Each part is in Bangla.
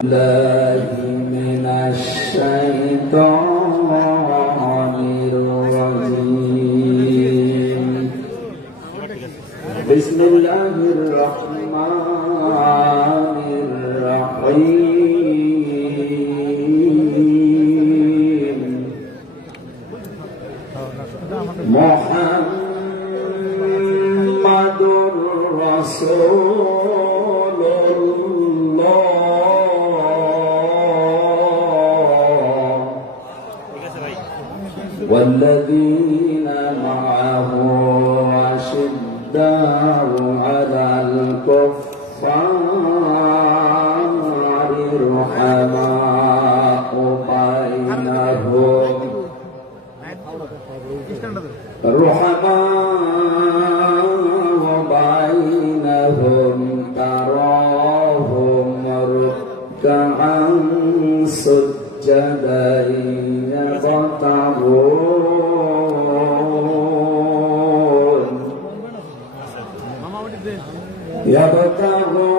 الله من الشيطان الرجيم بسم الله الرحمن الرحيم محمد رسول والذين معه أشداء على الكفار رحماء بينهم تراهم ركعا سجدا يبتغون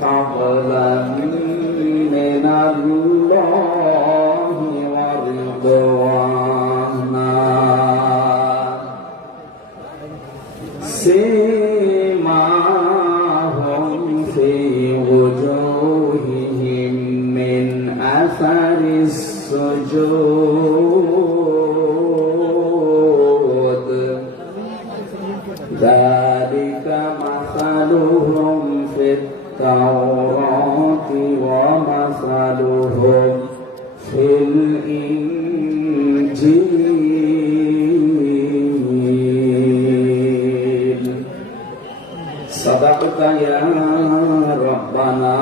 فضلا من الله ورضوانا سيماهم في وجوههم من أثر السجود ذلك مثلهم في التوراة ومثلهم في الإنجيل صدقت يا ربنا.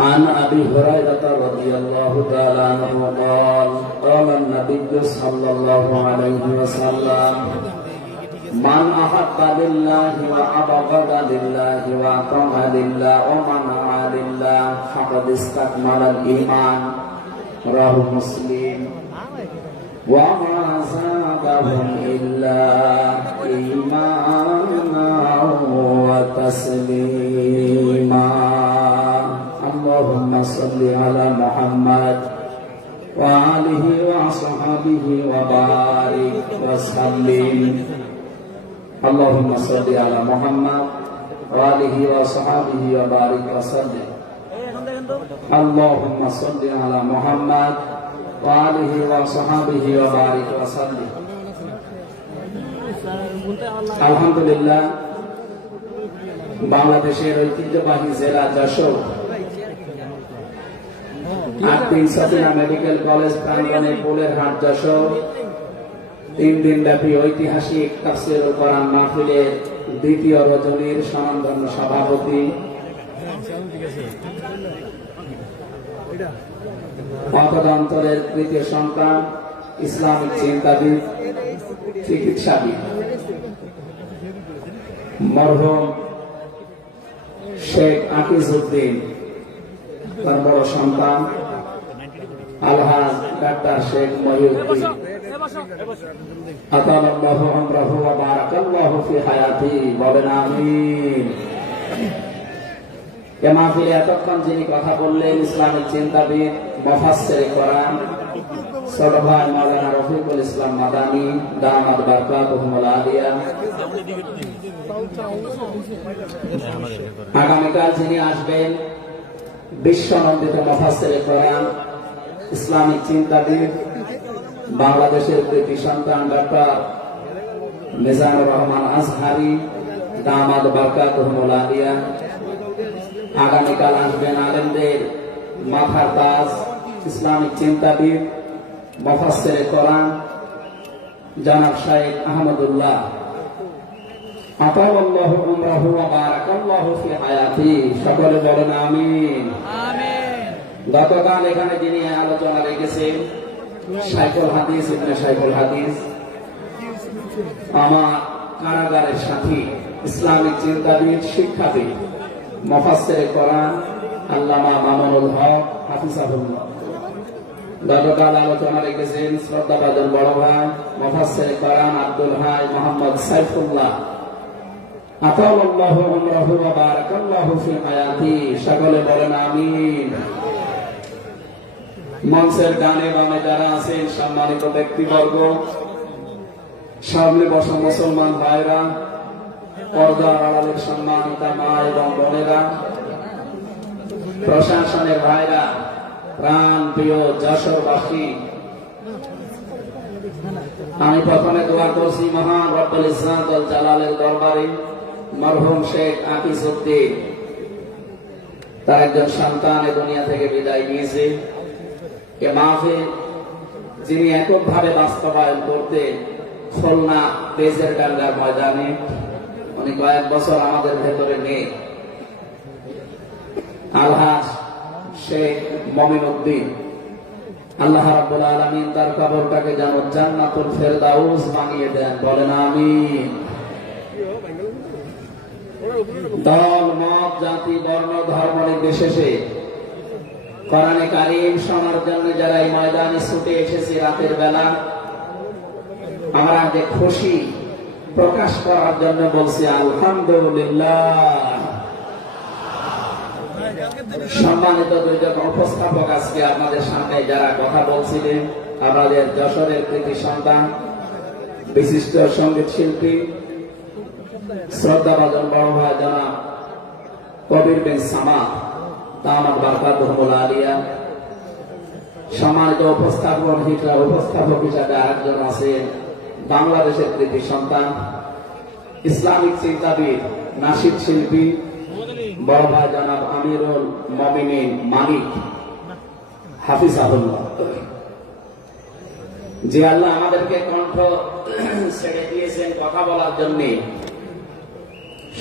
عن أبي هريرة رضي الله تعالى عنه قال قال النبي صلى الله عليه وسلم من أحب لله وأبغض لله وأطاع لله ومنع لله فقد استكمل الإيمان رواه مسلم وما زادهم إلا إيمانا وتسليما. اللهم صل على محمد وآله وصحبه وبارك وسلم. اللهم صل على محمد وآله وصحبه وبارك وسلم. اللهم صل على محمد وآله وصحبه وبارك وسلم. আলহামদুলিল্লাহ, বাংলাদেশের ঐতিহ্যবাহী জেলা যশোর মেডিকেল কলেজ প্রাঙ্গণে পোলের হাট যশোর 3 দিন ব্যাপী ঐতিহাসিক তাফসীরুল কোরআন মাহফিলের দ্বিতীয় রজনীর স্বনামধন্য সভাপতি অন্তরের তৃতীয় সন্তান ইসলামিক চিন্তাবিদ চিকিৎসাবিদ মরহুম শেখ আকিজউদ্দিন, তার বড় সন্তান আলহাজ ডাক্তার শেখ মহিউদ্দিন আতালাল্লাহু আমরাহু ওয়া বারাকাল্লাহু ফি হায়াতি, বলেন আমিন। এ মাহফিলে এতক্ষণ যিনি কথা বললেন ইসলামিক চিন্তাবিদ মুফাসসিরে কোরআন ছোট ভাই মাওলানা রফিকুল ইসলাম মাদানী দামাত বারকাতুহুল আলিয়া। আগামীকাল যিনি আসবেন বিশ্বনন্দিত মুফাসসিরে কোরআন ইসলামিক চিন্তাবিদ বাংলাদেশের কৃতি সন্তান ডক্টর মিজানুর রহমান আজহারি দামাত বারকাতুহুল আলিয়া। আগামীকাল আসবেন আলেমদের মাথার তাজ ইসলামিক চিন্তাবিদ মুফাসসিরে কোরআন জনাব শাইখ আহমদুল্লাহ আতাওয়াল্লাহু উমরাহু ওয়া বারাকাল্লাহু ফি হায়াতি। সকলে বলেন আমিন। গতকাল এখানে যিনি আলোচনা রেখেছেন শাইখুল হাদিস ইবনে শাইখুল হাদিস, আমার কারাগারের সাথী ইসলামিক চিন্তাবিদ শিক্ষাবিদ মুফাসসিরে কোরআন আল্লামা মামুনুল হক হাফিজাহুল্লাহ। গতকাল আলোচনা রেখেছেন শ্রদ্ধাভাজন বড় ভাই মুফাসসির কোরআন আব্দুল হাই মোহাম্মদ সাইফুল্লাহ। আতাওয়াল্লাহু উমরাহু ওয়া বারাকাল্লাহু ফি হায়াতি। সকলে বলেন আমিন। মঞ্চের ডানে বামে যারা আছেন সম্মানিত ব্যক্তিবর্গ, সামনে বসা মুসলমান ভাইরা, পর্দার আড়ালের সম্মানিতা মা এবং বোনেরা, প্রশাসনের ভাইরা, প্রাণ প্রিয় যশোরবাসী, আমি প্রথমে দোয়া করছি মহান রব্বুল ইজ্জত ওয়াল জালালের দরবারে মরহুম শেখ আকিজউদ্দিন, তার একজন সন্তান এ দুনিয়া থেকে বিদায় নিয়েছে। এ মাহফিল যিনি এককভাবে বাস্তবায়ন করতে খুলনা বেজের ডাঙ্গার ময়দানে, উনি কয়েক বছর আমাদের ভেতরে নেই, আলহাজ শেখ মমিন উদ্দিন। আল্লাহ রাব্বুল আলামিন তার কবরটাকে যেন জান্নাতুল ফেরদাউস বানিয়ে দেন, বলেন আমিন। দল মত জাতি বর্ণ ধর্ম নির্বিশেষে কোরআনে কারীম শোনার জন্য যারা এই ময়দানে ছুটে এসেছে রাতের বেলা, আমরা যে খুশি প্রকাশ করার জন্য বলছি আলহামদুলিল্লাহ। সম্মানিত দুইজন উপস্থাপক, আজকে আপনাদের সামনে যারা কথা বলছিলেন, আমাদের যশোরের কৃতি সন্তান, বিশিষ্ট সঙ্গীত শিল্পী, শ্রদ্ধাভাজন বড় ভাই জনাব কবির বিন সামাদ দামাত বারকাতুহুল আলিয়া। সম্মানিত উপস্থাপক হিসেবে আরেকজন আছেন বাংলাদেশের কৃতি সন্তান, ইসলামিক চিন্তাবিদ, নাশিদ শিল্পী বড় ভাই জনাব আমিরুল মুমিনিন মানিক হাফিজাহুল্লাহ। যে আল্লাহ আমাদেরকে কণ্ঠ ছেড়ে দিয়েছেন কথা বলার জন্য।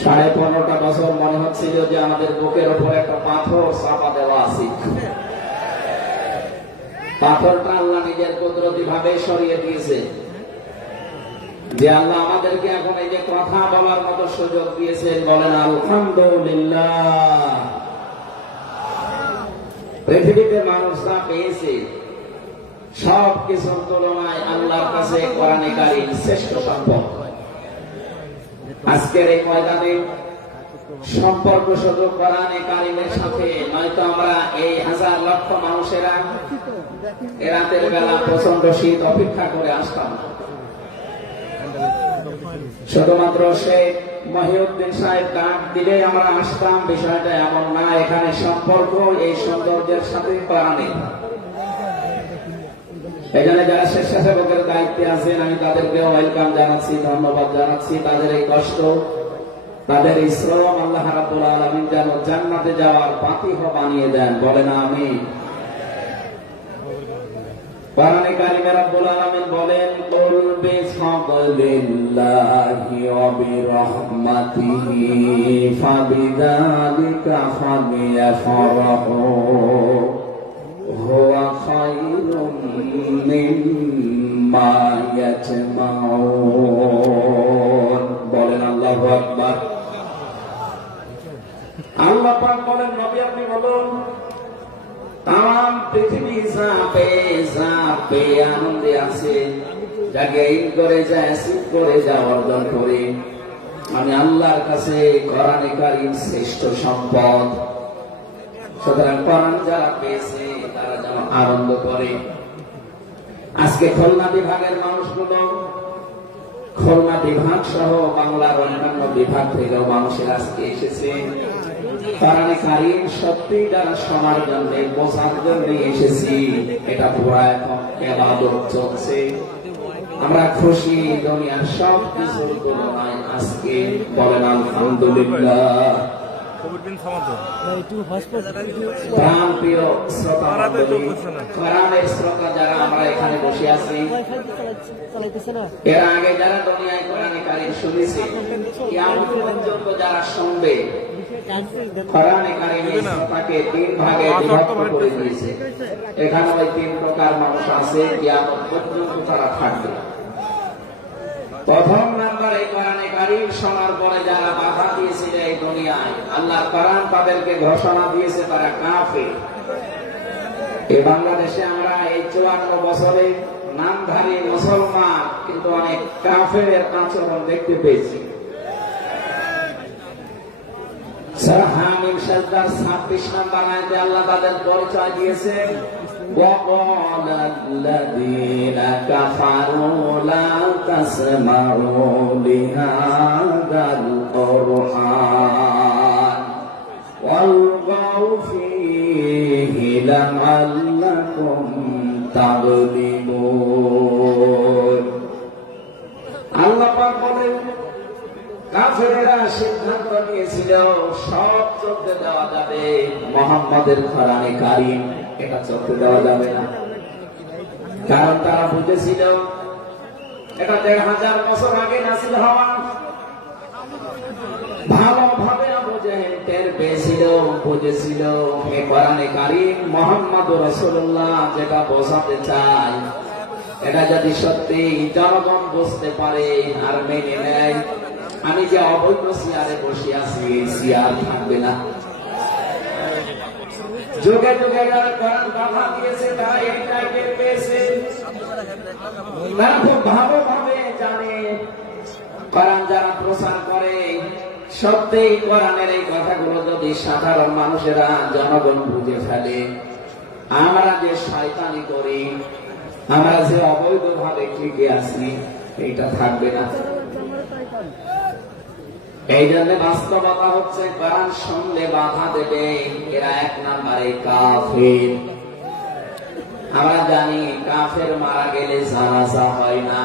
15.5টা বছর মনে হচ্ছিল যে আমাদের বুকের উপর একটা পাথর চাপা দেওয়া আছে। পাথরটা আল্লাহ নিজের কুদরতি ভাবে সরিয়ে দিয়েছে। যে আল্লাহ আমাদেরকে এখন এই যে কথা বলার মতো সুযোগ দিয়েছেন, বলেন আলহামদুলিল্লাহ। পৃথিবীতে মানুষরা পেয়েছে সব কিছুর তুলনায় আল্লাহর কাছে কোরআনে কারীম শ্রেষ্ঠ সম্পদ। আজকের এই ময়দানে সম্পর্ক শুধু কোরআনে কারীমের সাথে, নয়তো আমরা এই হাজার লক্ষ মানুষেরা এ রাতের বেলা প্রচন্ড শীত অপেক্ষা করে আসতাম না। শুধুমাত্র শেখ মহিউদ্দিন সাহেব ডাক দিলে আমরা আসতাম, বিষয়টা এমন না। এখানে সম্পর্ক এই সৌন্দর্যের সাথে কোরআনে। এখানে যারা স্বেচ্ছাসেবকের দায়িত্বে আছেন, আমি তাদেরকে ওয়েলকাম জানাচ্ছি, ধন্যবাদ জানাচ্ছি। তাদের এই কষ্ট, তাদের এই শ্রম আল্লাহ রাব্বুল আলামিন যেন জান্নাতে যাওয়ার পাথেয় বানিয়ে দেন, বলেন আমিন। কোরআনে কারীমে রাব্বুল আলামিন বলেন, কুল বিফাদলিল্লাহি ওয়া বিরহমাতিহি ফাবিযালিকা ফালইফরাহু হুয়া খায়রুম মিম্মা ইয়াজমাউন, বলেন আল্লাহু আকবার। আল্লাহ পাক বলেন, নবী আপনি বলুন, তাম পৃথিবী যাবে আনন্দে আছে, যাকে ঈদ করে যায়, সিদ্ধ করে যা অর্জন করে, আমি আল্লাহর কাছে কোরআনে কারীম শ্রেষ্ঠ সম্পদ। সুতরাং কোরআন যারা পেয়েছে তারা যেন আনন্দ করে। আজকে খুলনা বিভাগের মানুষগুলো, খুলনা বিভাগ সহ বাংলার অন্যান্য বিভাগ থেকেও মানুষের আজকে এসেছে কোরআনে কারীম সত্যি যারা শোনার জন্য, বোঝার জন্য এসেছি। এটা পুরা এখন ইবাদত চলছে। আমরা খুশি দুনিয়ার সব কিছুর তুলনায় আজকে, বলেন আলহামদুলিল্লাহ। প্রিয় শ্রোতা মণ্ডলী, কোরআনের শ্রোতা যারা আমরা এখানে বসে আছি, এর আগে যারা দুনিয়ায় কোরআনে কারীম শুনেছে, কিয়ামত পর্যন্ত যারা শুনবে, কোরআনে কারীমের শ্রোতাকে 3 ভাগে বিভক্ত করে দিয়েছে। এখানে ওই 3 প্রকার মানুষ আছে, কিয়ামত পর্যন্ত তারা থাকবে। প্রথম নাম্বারে কোরআনে কারীম শোনার পরে যারা বাধা দিয়েছিল এই দুনিয়ায়, আল্লাহ কোরআন তাদেরকে ঘোষণা দিয়েছে তারা কাফের। এই বাংলাদেশে আমরা এই 54 বছরে নামধারী মুসলমান, কিন্তু অনেক কাফেরের আচরণ দেখতে পেয়েছি। সূরা হামিম সাজদার 26 নম্বর আয়াতে আল্লাহ তাদের পরিচয় দিয়েছেন, وَقَالَ الَّذِينَ كَفَرُوا لَا تَسْمَعُوا لِهَذَا الْقُرْآنِ وَالْغَوْا فِيهِ لَعَلَّكُمْ تَغْلِبُونَ। আল্লাহ পাক বলেন, কাফেরেরা সিদ্ধান্ত নিয়েছিল সব চলতে দেওয়া যাবে, মুহাম্মদের কোরআনে কারীম এটা চলতে দেওয়া যাবে না। কারণ তারা বুঝেছিল এটা ১৫০০ বছর আগে নাযিল হওয়া। ভালোভাবে আবু জেহেল টের পেয়েছিল, বুঝেছিল এই কোরআনে কারীম মুহাম্মদুর রাসূলুল্লাহ যেটা বোঝাতে চায়, এটা যদি সত্যি জনগণ বুঝতে পারে আর মেনে নেয়, আমি যে অবৈধ চেয়ারে বসে আছি চেয়ার থাকবে না। যুগে যুগে যারা কোরআন কথা দিয়েছে তারা এইটাই টের পেয়েছে। তারা খুব ভালোভাবে জানে কোরআন যারা প্রচার করে সত্যি কোরআনের এই কথাগুলো যদি সাধারণ মানুষেরা জনগণ বুঝে ফেলে, আমরা যে শয়তানি করি, আমরা যে অবৈধভাবে টিকে আছি, এইটা থাকবে না। এই জন্য বাস্তবতা হচ্ছে কোরআন শুনলে বাধা দেবে এরা 1 নম্বরে কাফের। আমরা জানি কাফের মারা গেলে জানাজা হয় না,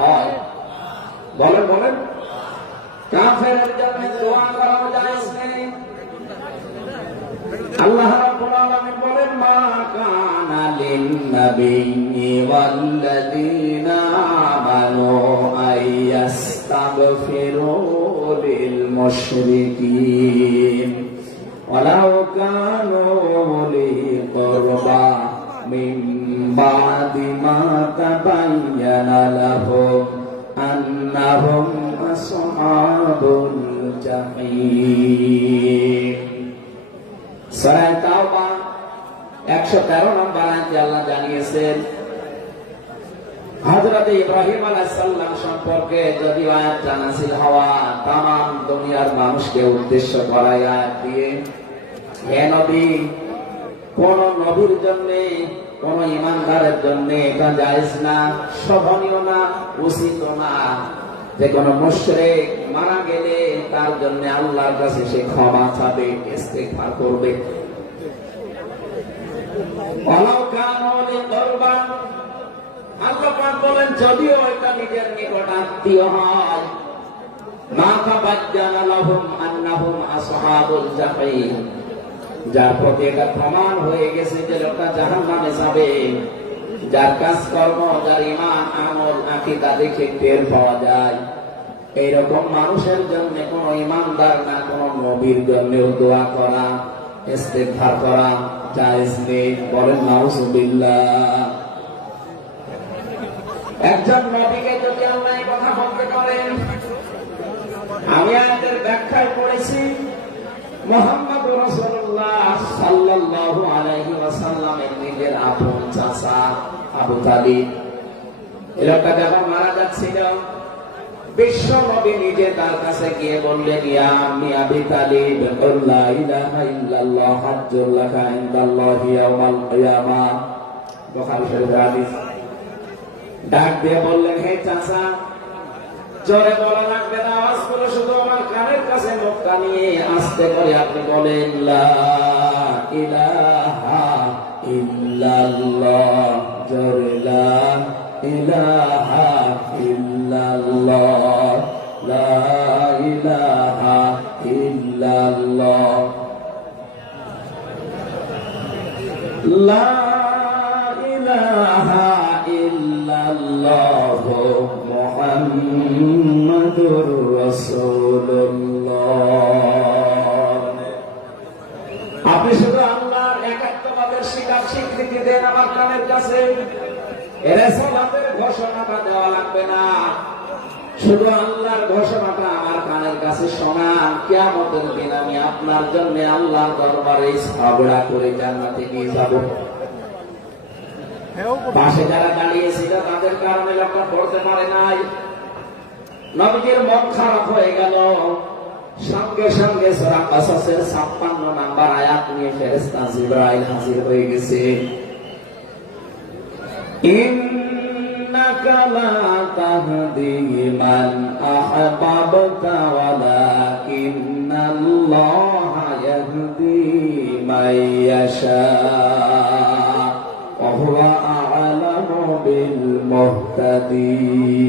হয়? বলেন বলেন, কাফেরের জন্য দোয়া করা জায়েজ নেই। আল্লাহ রাব্বুল আলামিন বলেন, মা কানা লিন-নাবিয়্যি ওয়াল্লাযীনা আমানু আইয়াস্তাগফিরু লিল-মুশরিকিন ওয়ালাউ কানু উলি কুরবা মিন বা'দি মা তাবায়্যানা লাহুম আন্নাহুম আসহাবুল জাহিম। সূরা তাওবা 113 নম্বর আয়াতে আল্লাহ জানিয়েছেন, হযরত ইব্রাহিম আলাইহিস সালাম সম্পর্কে যদি আয়াত নাযিল হওয়া তামাম দুনিয়ার মানুষকে উদ্দেশ্য করা আয়াত দিয়ে, হে নবী, কোন নবীর জন্য, কোন ঈমানদারের জন্য এটা জায়েজ না, শোভনীয় না, উচিত না যে কোন মুশরিক মারা গেলে তার জন্য আল্লাহর কাছে সে ক্ষমা চাবে, ইস্তিগফার করবে। ওয়ালাউ কানু লিকুরবা, আল্লাহ পাক বলেন যদিও এটা নিজের নিকট আত্মীয় হয়, মা তাবায়্যানা লাহুম আন্নাহুম আসহাবুল জাহিম, যার প্রতি এটা প্রমাণ হয়ে গেছে যে লোকটা জাহান্নামে যাবে, যার কাজকর্ম, যার ঈমান, আমল, আকীদা দেখে টের পাওয়া যায়, এইরকম মানুষের জন্য কোন ঈমানদার না কোন নবীর জন্যও দোয়া করা, ইস্তিগফার করা জায়েজ নেই। বলেন নাউযুবিল্লাহ। একজন নবীকে যদি আল্লাহ এই কথা বলতে পারেন, আমি আয়াতের ব্যাখ্যায় পড়েছি মুহাম্মদুর রাসূলুল্লাহ সাল্লাল্লাহু আলাইহি ওয়াসাল্লামের নিজের আপন চাচা আবু তালিব, এই লোকটা যখন মারা যাচ্ছিল, বিশ্ব নবী নিজে তার কাছে গিয়ে বললেন, ইয়া আম্মি আবি তালিব, লা ইলাহা ইল্লাল্লাহ হাজ্জুল লাকা ইনদাল্লাহি ইয়াওমাল কিয়ামাহ। বুখারী শরীফের হাদিস। ডাক দিয়ে বললেন, হে চাচা, জোরে বলা লাগবে না, আওয়াজ করে শুধু আমার কানের কাছে মুখটা নিয়ে আস্তে করে আপনি বলেন, লা ইলাহা ইল্লাল্লাহ, জোরে লা ইলাহা ইল্লাল্লাহ, লা ইলাহা ইল্লাল্লাহ, লা ইলাহা ইল্লাল্লাহ মুহাম্মাদুর রাসূলুল্লাহ। আপনি শুধু আল্লাহর একাত্মবাদের স্বীকৃতি দেন আমার কানের কাছে, এর সালাতের ঘোষণাটা দেওয়া লাগবে না, শুধু আল্লাহর ঘোষণাটা আমার কানের কাছে শোনান। কিয়ামতের দিন আমি আপনার জন্য আল্লাহর দরবারে ঝগড়া করে জান্নাতে নিয়ে যাব। পাশে যারা দাঁড়িয়েছিল তাদের কারণে লোকটা পড়তে পারে নাই। নবীজির মন খারাপ হয়ে গেল। সঙ্গে সঙ্গে সূরা কাসাসের 56 নাম্বার আয়াত নিয়ে ফেরেশতা জিবরাইল হাজির হয়ে গেছে। ইন্নাকা লা তাহদি মান আহবাবতা ওয়ালাকিন্নাল্লাহা ইয়াহদি মান ইয়াশা ওয়া হুয়া আ'লামু বিল মুহতাদিন।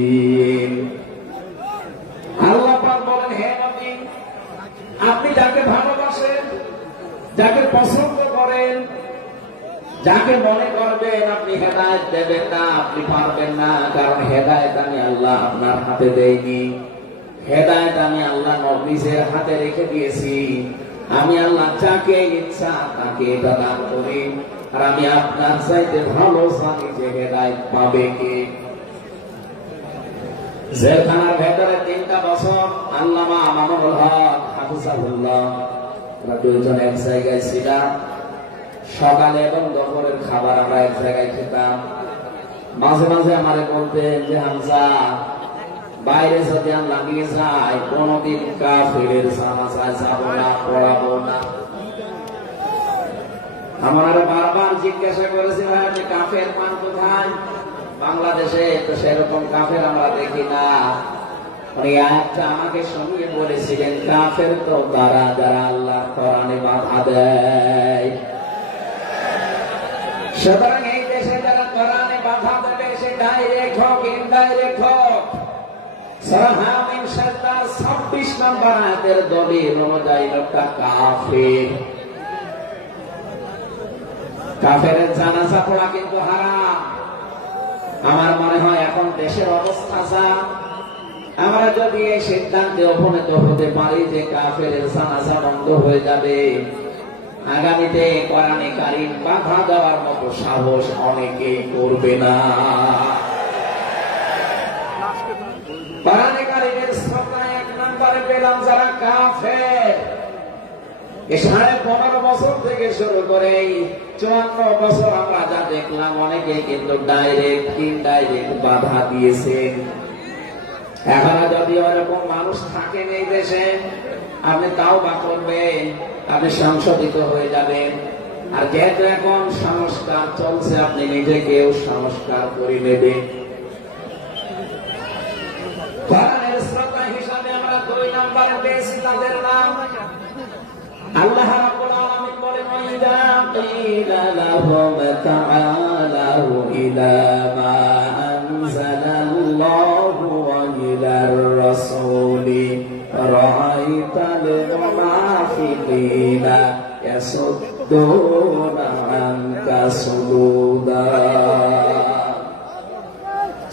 আল্লাহ পাক বলেন, হে নবী, আপনি যাকে ভালোবাসেন, যাকে পছন্দ করেন, যাকে মনে করবেন আপনি হেদায়েত দেবেন না, আপনি পারবেন না। কারণ হেদায়েত আমি আল্লাহ আপনার হাতে দেইনি। হেদায়েত আমি আল্লাহ নিজের হাতে রেখে দিয়েছি। আমি আল্লাহ যাকে ইচ্ছা তাকে এটা দান করি। আর আমি আপনার চাইতে ভালো জানি যে হেদায়েত পাবে কে। জেলখানার ভেতরে 3টা বছর আল্লামা মামুনুল হক হাফিজাহুল্লাহ আমরা দুইজন এক জায়গায় ছিলাম। সকালে এবং দুপুরের খাবার আমরা এক জায়গায় খেতাম। মাঝে মাঝে আমারে বলতেন যে হামজা, বাইরে যদি আল্লাহ নিয়ে যায় কোনদিন কাফেরের জানাজায় যাব না, পড়াবো না। আমার বারবার জিজ্ঞাসা করেছে, ভাই আপনি কাফের পান কোথায়? বাংলাদেশে তো সেরকম কাফের আমরা দেখি না। উনি একটা আমাকে শুনিয়ে বলেছিলেন, কাফের তো তারা যারা আল্লাহর কোরআনে বাধা দেয়। সুতরাং এই দেশে যারা কোরআনে বাধা দেবে, সে ডাইরেক্ট হোক ইনডাইরেক্ট হোক, সূরা হামিম 26 নম্বর আয়াতের দলিল অনুযায়ী লোকটা কাফের। কাফেরের জানাজা পড়া কিন্তু হারাম। আমার মনে হয় এখন দেশের অবস্থা যা, আমরা যদি এই সিদ্ধান্তে উপনীত হতে পারি যে কাফেরের জানাজা বন্ধ হয়ে যাবে, আগামীতে কোরআনে কারীম বাধা দেওয়ার মতো সাহস অনেকেই করবে না। কোরআনে কারীমের শ্রোতা 1 নম্বরে পেলাম যারা কাফের। 15.5 বছর থেকে শুরু করে 54 বছর আমরা যা দেখলাম, অনেকে কিন্তু ডাইরেক্ট ইনডাইরেক্ট বাধা দিয়েছেন। এখন যদি ওরকম মানুষ থাকেন এই দেশে, আপনি তাওবা করবেন, আপনি সংশোধিত হয়ে যাবেন। আর যেহেতু এখন সংস্কার চলছে, আপনি নিজেকেও সংস্কার করে নেবেন। কোরআনের শ্রোতা হিসাবে আমরা 2 নম্বরে পেয়েছি তাদের নাম। আল্লাহ রাব্বুল আলামিন বলেন, ওয়াইদা কিলা লাহুম তাআলাউ ইলা মা আনজালাল্লাহু ওয়া ইলার রাসূলি রাআইতাল মুনাফিকিনা ইয়াসুদ্দুনা আনকা সুদুদা।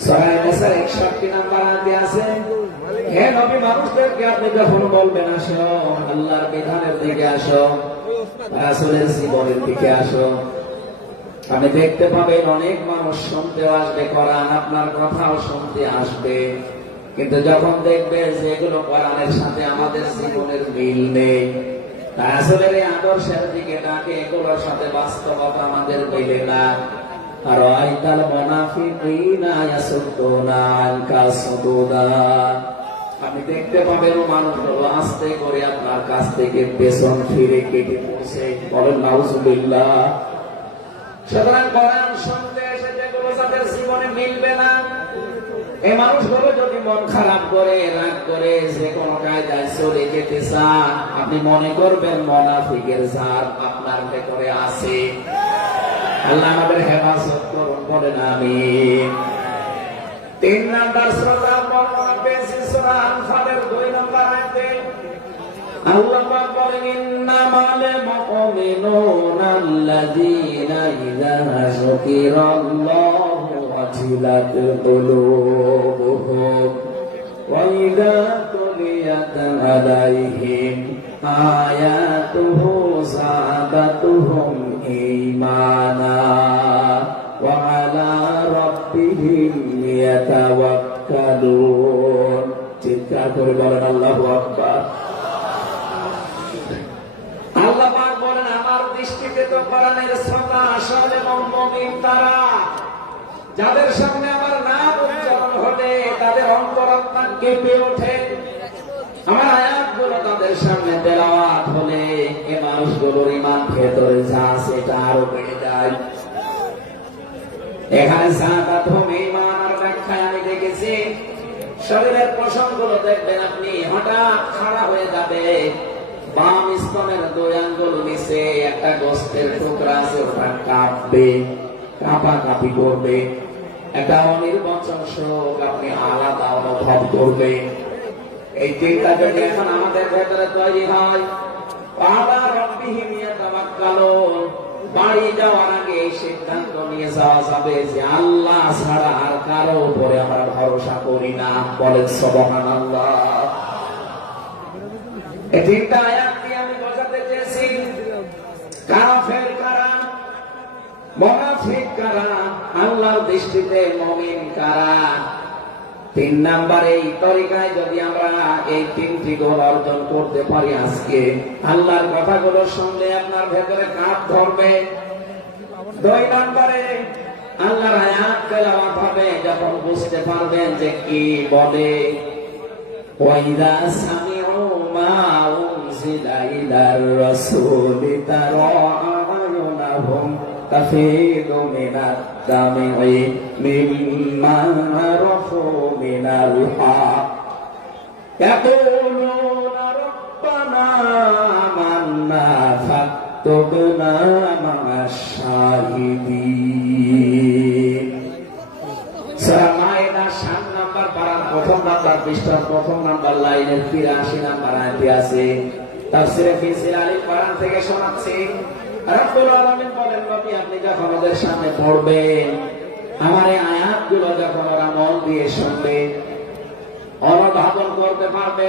সূরা নিসার 61 নম্বর আয়াতে আছে, হে নবী, মানুষদেরকে আপনি যখন বলবেন আসো আল্লাহর বিধানের দিকে আসো, রাসূলের জীবনের দিকে আসো, আপনি দেখতে পাবেন অনেক মানুষ শুনতে আসবে কোরআন, আপনার কথাও শুনতে আসবে। কিন্তু যখন দেখবে যে এগুলো কোরআনের সাথে আমাদের জীবনের মিল নেই, রাসূলের এই আদর্শের দিকে ডাকে, এগুলোর সাথে বাস্তবতা আমাদের মিলে না, আর রাআইতাল মুনাফিকিনা ইয়াসুদ্দুনা আনকা সুদুদা, আপনি দেখতে পাবেন ও মানুষগুলো আস্তে করে আপনার কাছ থেকে পেছন ফিরে কেটে পড়ছে। বলেন নাউজুবিল্লাহ। সুতরাং কোরআন শুনতে এসে যেগুলো যাদের জীবনে মিলবে না, এই মানুষগুলো যদি মন খারাপ করে, রাগ করে, যে কোনো কায়দায় চলে যেতে চান, আপনি মনে করবেন মুনাফিকের জাত আপনার ভেতরে আছে। আল্লাহ আমাদের হেফাজত করুন, বলেন আমিন। 3 নম্বর শ্রোতা বর্ণনা পেয়েছি সূরা আনফালের 2 নম্বর আয়াতে। আল্লাহ পাক বলেন, ইন্নামাল মুমিনুনা আল্লাযীনা ইযা যুকিরাল্লাহু ওয়াজিলাত কুলুবুহুম ওয়া ইযা তুলিয়াত আলাইহিম আয়াতুহু যাদাতুহুম ঈমানা ওয়া আলা রাব্বিহিম ইয়াতাওয়াক্কালুন। চিৎকার করে বলেন আল্লাহু আকবার। আল্লাহ পাক বলেন, আমার দৃষ্টিতে তো কোরআনের শ্রোতা আসলে মুমিন তারা যাদের সামনে আমার নাম উচ্চারণ হলে তাদের অন্তরাত্মা কেঁপে ওঠে, আমার আয়াতগুলো তাদের সামনে তেলাওয়াত হলে এ মানুষগুলোর ঈমান ভেতরে যা আছে এটা আরো বেড়ে যায়। এখানে সাহাদাত হোম ঈমান আর ব্যাখ্যায় আমি দেখেছি শরীরের পশমগুলো দেখবেন আপনি হঠাৎ খাড়া হয়ে যাবে, বাম স্তনের দুই আঙ্গুল নিচে একটা গোস্তের টুকরা আছে ওটা কাঁপবে, কাঁপাকাঁপি করবে, একটা অনির্বাচন শোক আপনি আলাদা অনুভব করবে। এই তিনটা যদি এখন আমাদের ভেতরে তৈরি হয়, আবার রব্বিহি নিয়ে তাওয়াক্কালুন, বাড়ি যাওয়ার আগে এই সিদ্ধান্ত নিয়ে যাওয়া যাবে যে আল্লাহ ছাড়া আর কারো উপরে আমরা ভরসা করি না। বলেন সুবহানাল্লাহ। এই তিনটা আয়াত দিয়ে আমি বোঝাতে চেয়েছি কাফের কারা, মুনাফিক কারা, আল্লাহর দৃষ্টিতে মুমিন কারা। 3 নাম্বার এই তরিকায় যদি আমরা এই 3টি গুণ অর্জন করতে পারি, আজকে আল্লাহর কথাগুলো শুনলে আপনার ভেতরে কাঁপ ধরবে। 2 নাম্বারে আল্লাহর আয়াত তেলাওয়াত হবে, যখন বুঝতে পারবেন যে কি বলে, ওয়াইদা সামিউ মা উনজিলা ইলার রাসূলি তারা আ'য়ুনাহুম তাফীদু মিনাদ দাম'i মিম্মা আরাফু মিনাল হক ইয়াকুলুনা রাব্বানা আমান্না ফাক্তুবনা মা'আশ শাহিদিন। সূরা মায়েদা 7 নাম্বার পারার 1 নাম্বার পৃষ্ঠার 1 নাম্বার লাইনের 83 নাম্বার আয়াতে আছে। তাফসীরে ফি সিলালিল কোরআন থেকে শোনাচ্ছি। রব্বুল আলামিন বলেন, নবী আপনি যখন ওদের সামনে পড়বেন, আমার এই আয়াতগুলো যখন ওরা মন দিয়ে শুনবে, অনুধাবন করতে পারবে,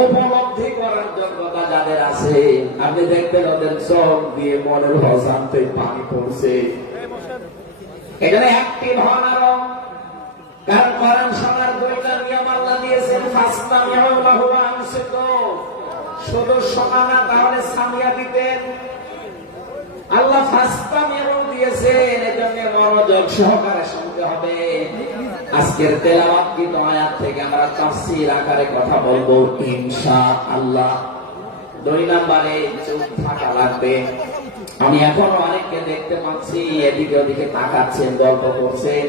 উপলব্ধি করার যোগ্যতা যাদের আছে, আপনি দেখবেন ওদের চোখ দিয়ে মনের অজান্তে পানি পড়ছে। এখানে অ্যাক্টিভ হন আরো, কারণ কোরআন শোনার 2টা নিয়ম আল্লাহ দিয়েছেন। ফাসতামিউ লাহু ওয়া আনসিতু, শুধু শোনা না, তাহলে সামিয়া দিতেন। আল্লাহ ফাসতামিউ দিয়েছেন, এজন্য মনোযোগ সহকারে শুনতে হবে। আজকের তেলাওয়াতকৃত আয়াত থেকে আমরা তাফসীর আকারে কথা বলবো ইনশাআল্লাহ। 2 নম্বরে চুপ থাকা লাগবে। আমি এখনো অনেককে দেখতে পাচ্ছি এদিকে ওদিকে তাকাচ্ছেন, গল্প করছেন।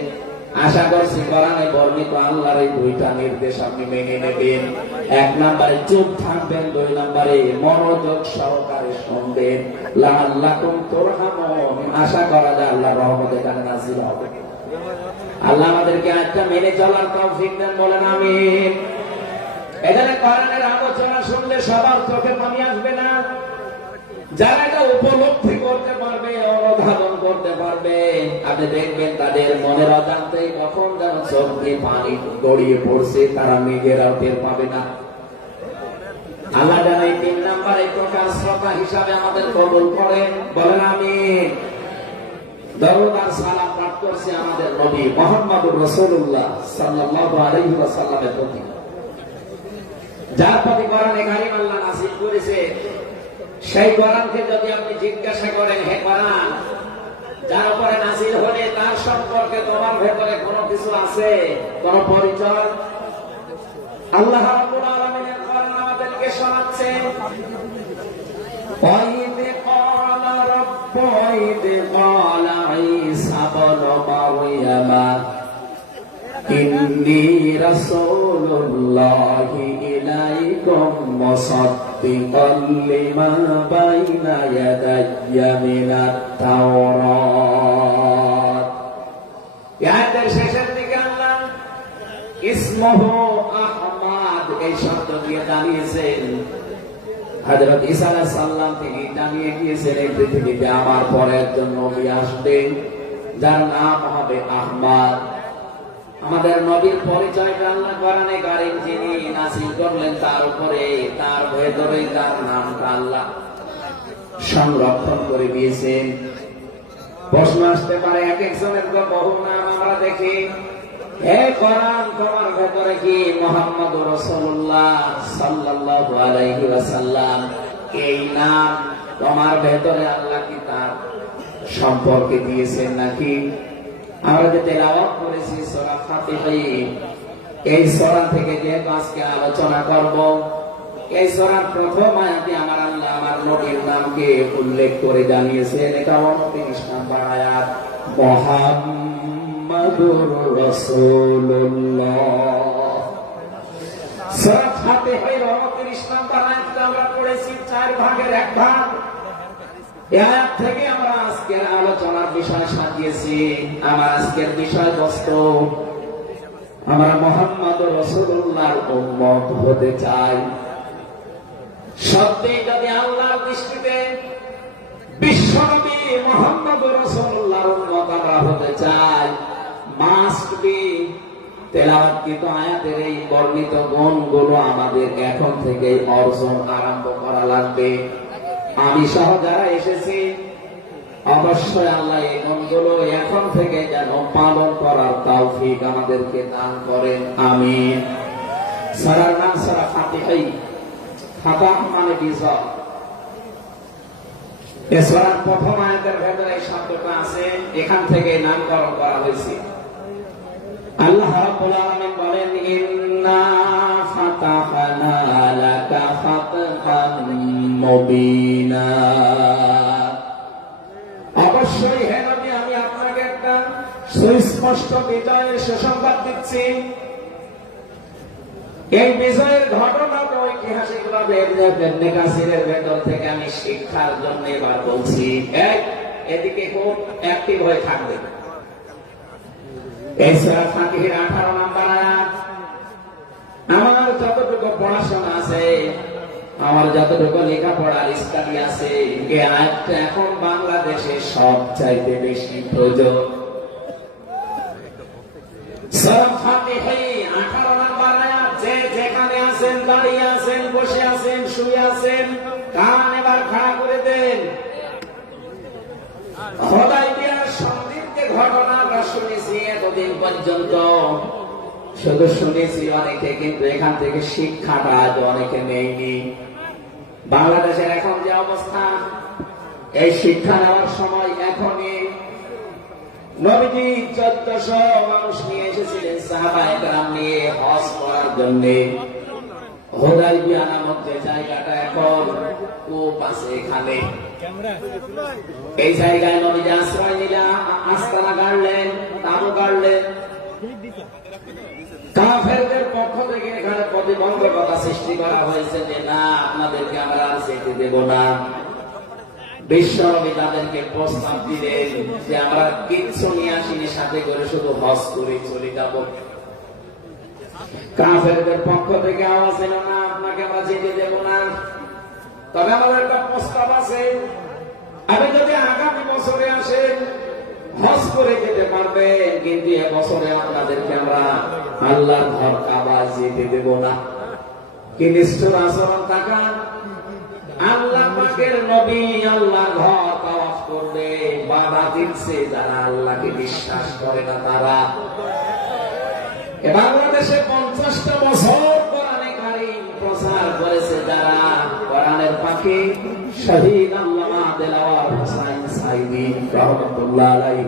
আশা করছি কোরআনে বর্ণিত আল্লাহর এই 2টা নির্দেশ আপনি মেনে নেবেন। 1 নম্বরে চুপ থাকবেন, 2 নম্বরে মনোযোগ সহকারে শুনবেন। লাআল্লাকুম তুরহামুন, আশা করা যায় আল্লাহর রহমত এখানে নাযিল হবে। আল্লাহ আমাদেরকে আয়াতটা মেনে চলার তৌফিক দেন, বলেন আমিন। এখানে কোরআনের আলোচনা শুনলে সবার চোখে পানি আসবে না। যারা এটা উপলব্ধি করতে পারবে, অনুধাবন করতে পারবে, আপনি দেখবেন তাদের মনের অজান্তেই কখন যেন চোখ দিয়ে পানি গড়িয়ে পড়ছে, তারা নিজেরাও টের পাবে না। আল্লাহ যেন এই 3 নম্বরে প্রকাশ শ্রোতা হিসাবে আমাদের কবুল করেন, বলেন আমিন। দরুদ আর সালাম পাঠ করছে আমাদের নবী মুহাম্মদুর রাসূলুল্লাহ সাল্লাল্লাহু আলাইহি ওয়াসাল্লামের প্রতি, যার প্রতি কোরআনে কারীম আল্লাহ নাযিল করেছে। সেই কোরআনকে যদি আপনি জিজ্ঞাসা করেন, হে কোরআন, যার উপরে নাযিল হলে তার সম্পর্কে তোমার ভেতরে কোনো কিছু আছে, কোনো পরিচয়? আল্লাহ রাব্বুল আলামিনের কোরআন আমাদেরকে শোনাচ্ছেন, وَإِذْ قَالَ رَبُّكَ قَالَ عِيسَى ابْنُ مَرْيَمَ إِنِّي رَسُولُ اللَّهِ إِلَيْكُمْ مُصَدِّقًا لِمَا بَيْنَ يَدَيَّ مِنَ التَّوْرَاةِ। আয়াতের শেষের দিকে আল্লাহ ইসমুহু আহমদ এই শব্দ দিয়ে দাঁড়িয়েছেন। হযরত ঈসা আলাইহিস সালাম তিনি জানিয়ে গিয়েছেন এই পৃথিবীতে আমার পরে একজন নবী আসবেন যার নাম হবে আহমদ। আমাদের নবীর পরিচয়টা আল্লাহ কোরআনে কারীম যিনি নাযিল করলেন তার উপরে, তার ভেতরে তার নামটা আল্লাহ সংরক্ষণ করে দিয়েছেন। প্রশ্ন আসতে পারে, এক একজনের তো বহু নাম আমরা দেখি। হে কোরআন, তোমার ভেতরে কি মুহাম্মদুর রাসূলুল্লাহ সাল্লাল্লাহু আলাইহি ওয়াসাল্লাম এই নাম তোমার ভেতরে আল্লাহ কি তার সম্পর্কে দিয়েছেন নাকি? আমরা যে তেলাওয়াত করেছি সূরা ফাতিহা, এই সূরা থেকে যে আজকে আলোচনা করব, এই সূরার প্রথম আয়াতে আমার আল্লাহ আমার নবীর নামকে উল্লেখ করে জানিয়েছেন। এটা 29 নম্বর আয়াত, মুহাম্মাদুর রাসূলুল্লাহ। সূরা ফাতিহার 29 নম্বর আয়াতটা আমরা পড়েছি 4 ভাগের 1 ভাগ। এই আয়াত থেকে আমরা আজকের আলোচনার বিষয় সাজিয়েছি। আমার আজকের বিষয়বস্তু, আমরা মুহাম্মদুর রাসূলুল্লাহর উম্মত হতে চাই। সত্যি যদি আল্লাহর দৃষ্টিতে বিশ্বনবী মুহাম্মদুর রাসূলুল্লাহর উম্মত আমরা হতে চাই, মাস্ট বি তেলাওয়াতকৃত আয়াতের এই বর্ণিত গুণগুলো আমাদের এখন থেকে অর্জন আরম্ভ করা লাগবে। আমি সহ যারা এসেছি অবশ্যই আল্লাহ এই গুণগুলো এখন থেকে যেন পালন করার তৌফিক আমাদেরকে দান করেন, আমিন। সূরার নাম সূরা ফাতিহা। ফাতাহ মানে বিজয়। এই সূরার প্রথম আয়াতের ভেতরে এই শব্দটা আছে, এখান থেকে নামকরণ করা হয়েছে। আল্লাহ রাব্বুল আলামিন বলেন, ইন্না ফাতাহনা লাকা ফাতহান মুবিনা। অবশ্যই হে নবী, আমি আপনাকে একটা সুস্পষ্ট বিজয়ের সুসংবাদ দিচ্ছি। এই বিজয়ের ঘটনা তো ঐতিহাসিক ভাবে ইবনে কাসিরের ভেতর থেকে আমি শিক্ষার জন্য এবার বলছি। এদিকে খুব অ্যাক্টিভ হয়ে থাকবে। এই সূরা ফাতিহার 18 নম্বর আয়াত। আমার যতটুকু পড়াশোনা আছে, আমার যতটুকু লেখাপড়ার স্টাডি আছে, এই আয়াতটা এখন বাংলাদেশে সবচাইতে বেশি প্রয়োজন। সূরা ফাতিহা 18 নম্বর আয়াত। যে যেখানে আছেন, দাঁড়িয়ে আছেন, বসে আছেন, শুয়ে আছেন, কান এবার খাড়া করে দেন। হুদায়বিয়ার সন্ধির যে ঘটনা আমরা শুনেছি এতদিন পর্যন্ত, শুধু শুনেছি অনেকে, কিন্তু এখান থেকে শিক্ষাটা আজ অনেকে নেয়নি। বাংলাদেশের এখন যে অবস্থা, এই শিক্ষা নেওয়ার সময় এখনই। নবীজি 1400 মানুষ নিয়ে এসেছিলেন সাহাবায়ে কেরাম নিয়ে হজ করার জন্য। হুদায়বিয়া নামক যে জায়গাটা, এখন কূপ আছে এখানে, এই জায়গায় নবীজি আশ্রয় নিলেন, আস্তানা গাড়লেন, তাঁবু গাড়লেন। কাফেরদের পক্ষ থেকে এখানে প্রতিবন্ধকতা সৃষ্টি করা হয়েছে যে না, আপনাদেরকে আমরা আর যেতে দেব না। বিশ্বনবী তাদেরকে প্রস্তাব দিলেন যে আমরা কিচ্ছু নিয়ে আসিনি, সাথে করে শুধু হজ করে চলে যাব। কাফেরদের পক্ষ থেকে আওয়াজ এলো, না, আপনাকে আমরা যেতে দেব না, তবে আমাদের একটা প্রস্তাব আছে। আপনি যদি আগামী বছরে আসেন, হজ করে যেতে পারবেন, কিন্তু এবছরে আপনাদেরকে আমরা আল্লাহর ঘর কাবা যেতে দেব না। কি নিষ্ঠুর আচরণ! তাকান, আল্লাহ পাকের নবী আল্লাহর ঘর তাওয়াফ করবে, বাধা দিচ্ছে যারা আল্লাহকে বিশ্বাস করে না তারা। বাংলাদেশে 50টা বছর কোরআনে কারীম প্রচার করেছে যারা, কোরআনের পাখি শহীদ আল্লামা দেলাওয়ার হোসেন সাইদি রহমাতুল্লাহ আলাইহি,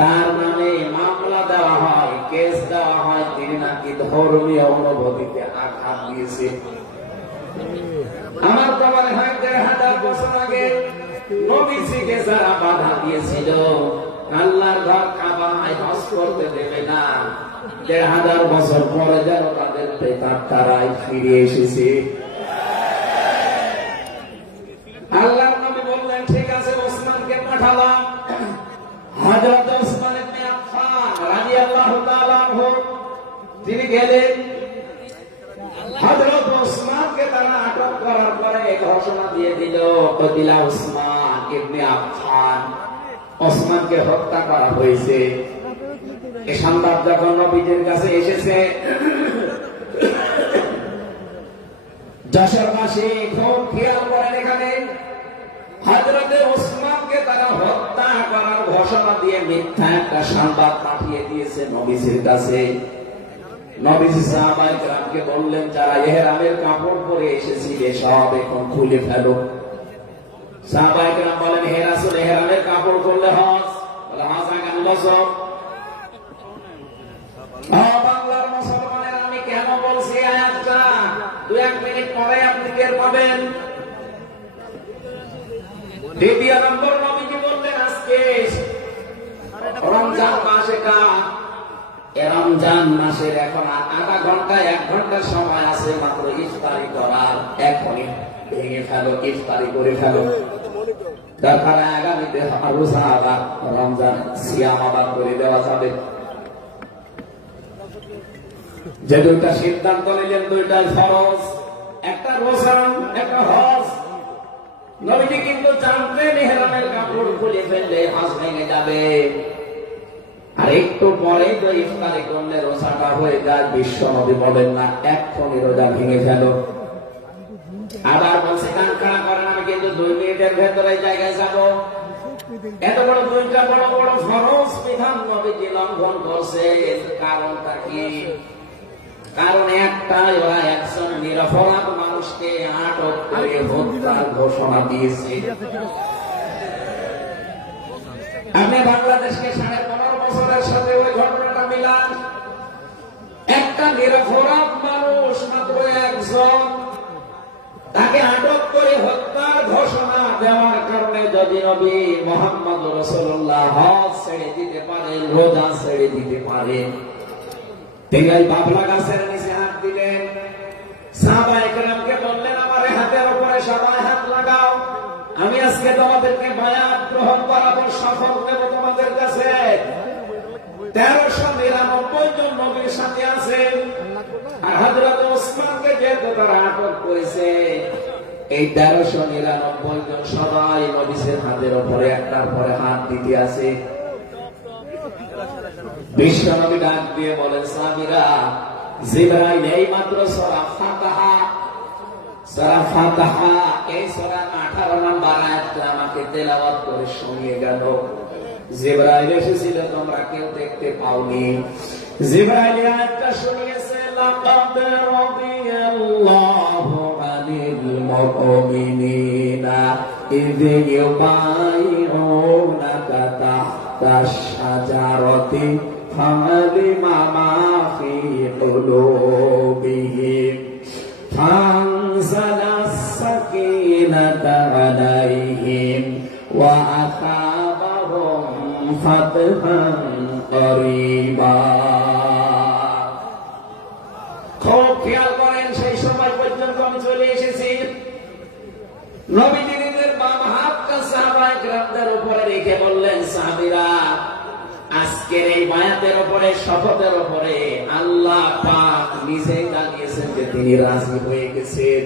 তার নামে মামলা দেওয়া হয়, কেস দেওয়া হয়, তিনি নাকি ধর্মীয় অনুভূতিতে আঘাত দিয়েছে। আমার তো মনে হয় 1500 বছর আগে নবীজিকে যারা বাধা দিয়েছিল আল্লাহর ঘর কাবায় হজ করতে দেবে না, 1500 বছর পরে যেন তাদের প্রেতাত্মারাই ফিরে এসেছে। আল্লাহর নবী বললেন, ঠিক আছে, ওসমানকে পাঠালাম। হযরত ওসমান ইবনে আফফান রাদিয়াল্লাহু তাআলা আনহু তিনি গেলেন। হযরত ওসমানকে তারা আটক করার পরে ঘোষণা দিয়ে দিল, কতিলা ওসমান ইবনে আফফান, ওসমানকে হত্যা করা হয়েছে। এই সংবাদ যখন নবীজির কাছে এসেছে, যশোরবাসী খুব খেয়াল করেন, এখানে হযরতে ওসমানকে তারা হত্যা করার ঘোষণা দিয়ে মিথ্যা একটা সংবাদ পাঠিয়ে দিয়েছে নবীজির কাছে। নবীজি সাহাবায়ে কেরামকে বললেন, যারা ইহরামের কাপড় পরে এসেছিলে সব এখন খুলে ফেলো। সাহাবায়ে কেরাম বলেন, হে রাসূল, ইহরামের কাপড় খুললে হজ? বলে হজ আগামী বছর। বাংলার মুসলমানের আমি কেন বলছি আয়াতটা, 2-1 মিনিট পরে আপনি টের পাবেন। দ্বিতীয় নম্বর নবীজি বললেন আজকে রমজান মাস, এটা রমজান মাসের এখন আধা ঘন্টা 1 ঘন্টার সময় আছে মাত্র ইফতারি করার। এখনই ভেঙে ফেলো, ইফতারি করে ফেলো, দরকার আগামীতে রোজা আবার রমজান সিয়াম আবার করে দেওয়া যাবে। যে দুইটা সিদ্ধান্ত নিলেন, দুইটাই ফরজ, একটা রোজা একটা হজ। নবীজি কিন্তু জানতেন ইহরামের কাপড় খুলে ফেললে হজ ভেঙে যাবে, আর একটু পরে তো ইফতারি করলে রোজাটা হয়ে যায়। বিশ্ব নবী বলেন না এক্ষুনি রোজা ভেঙে ফেল। আবার বলছে কান খাড়া করেন, আমি কিন্তু 2 মিনিটের ভেতরে জায়গায় যাব। এত বড় দুইটা বড় বড় ফরজ বিধান নবীজি লঙ্ঘন করছে, কারণটা কি? কারণ একটাই, ওরা একজন নিরপরাধ মানুষকে আটক করে হত্যার ঘোষণা দিয়েছে। আপনি বাংলাদেশকে 15.5 বছরের সাথে ওই ঘটনাটা মিলান। একটা নিরপরাধ মানুষ, মাত্র একজন, তাকে আটক করে হত্যার ঘোষণা দেওয়ার কারণে যদি নবী মুহাম্মদ রাসূলুল্লাহ হজ ছেড়ে দিতে পারেন, রোজা ছেড়ে দিতে পারেন, তিনি ওই বাবলা গাছের নিচে হাত দিলেন। সাহাবায়ে কেরামকে বললেন আমার হাতের উপরে সবাই হাত লাগাও, আমি আজকে তোমাদেরকে বায়াত গ্রহণ করাবো, শপথ নেব তোমাদের কাছে। 1399 জন নবীর সাথে আছেন, আর হযরত ওসমানকে যেহেতু তারা আটক করেছে, এই 1399 জন সবাই নবীর হাতের উপরে একটার পরে হাত দিতে আছে। বিশ্ব নবী ডাক দিয়ে বলেন সাহাবীরা, জিবরাইল এই মাত্র সূরা ফাতিহা, সূরা ফাতিহা এই সূরা 18 নম্বর আয়াতটা আমাকে তেলাওয়াত করে শুনিয়ে গেল। জিবরাইল এসেছিল, তোমরা কেউ দেখতে পাওনি। জিবরাইল আয়াতটা শুনিয়েছে, লাকাদ রাদিয়াল্লাহু আনিল মুমিনিনা ইয ইউবাইউনাকা তাহতাশ শাজারাতি ফাআলিমা মা ফি কুলুবিহিম ফানজালাস সাকিনাতা আলাইহিম ওয়া আসাবাহুম ফাতহান করিবা। খুব খেয়াল করেন, সেই সময় পর্যন্ত আমি চলে এসেছি। নবীজি নিজের বাম হাতটা সাহাবায়ে কেরামদের উপরে রেখে বললেন, সাহাবীরা আজকের এই বায়াতের উপরে, শপথের উপরে আল্লাহ পাক নিজেই জানিয়েছেন যে তিনি রাজি হয়ে গেছেন।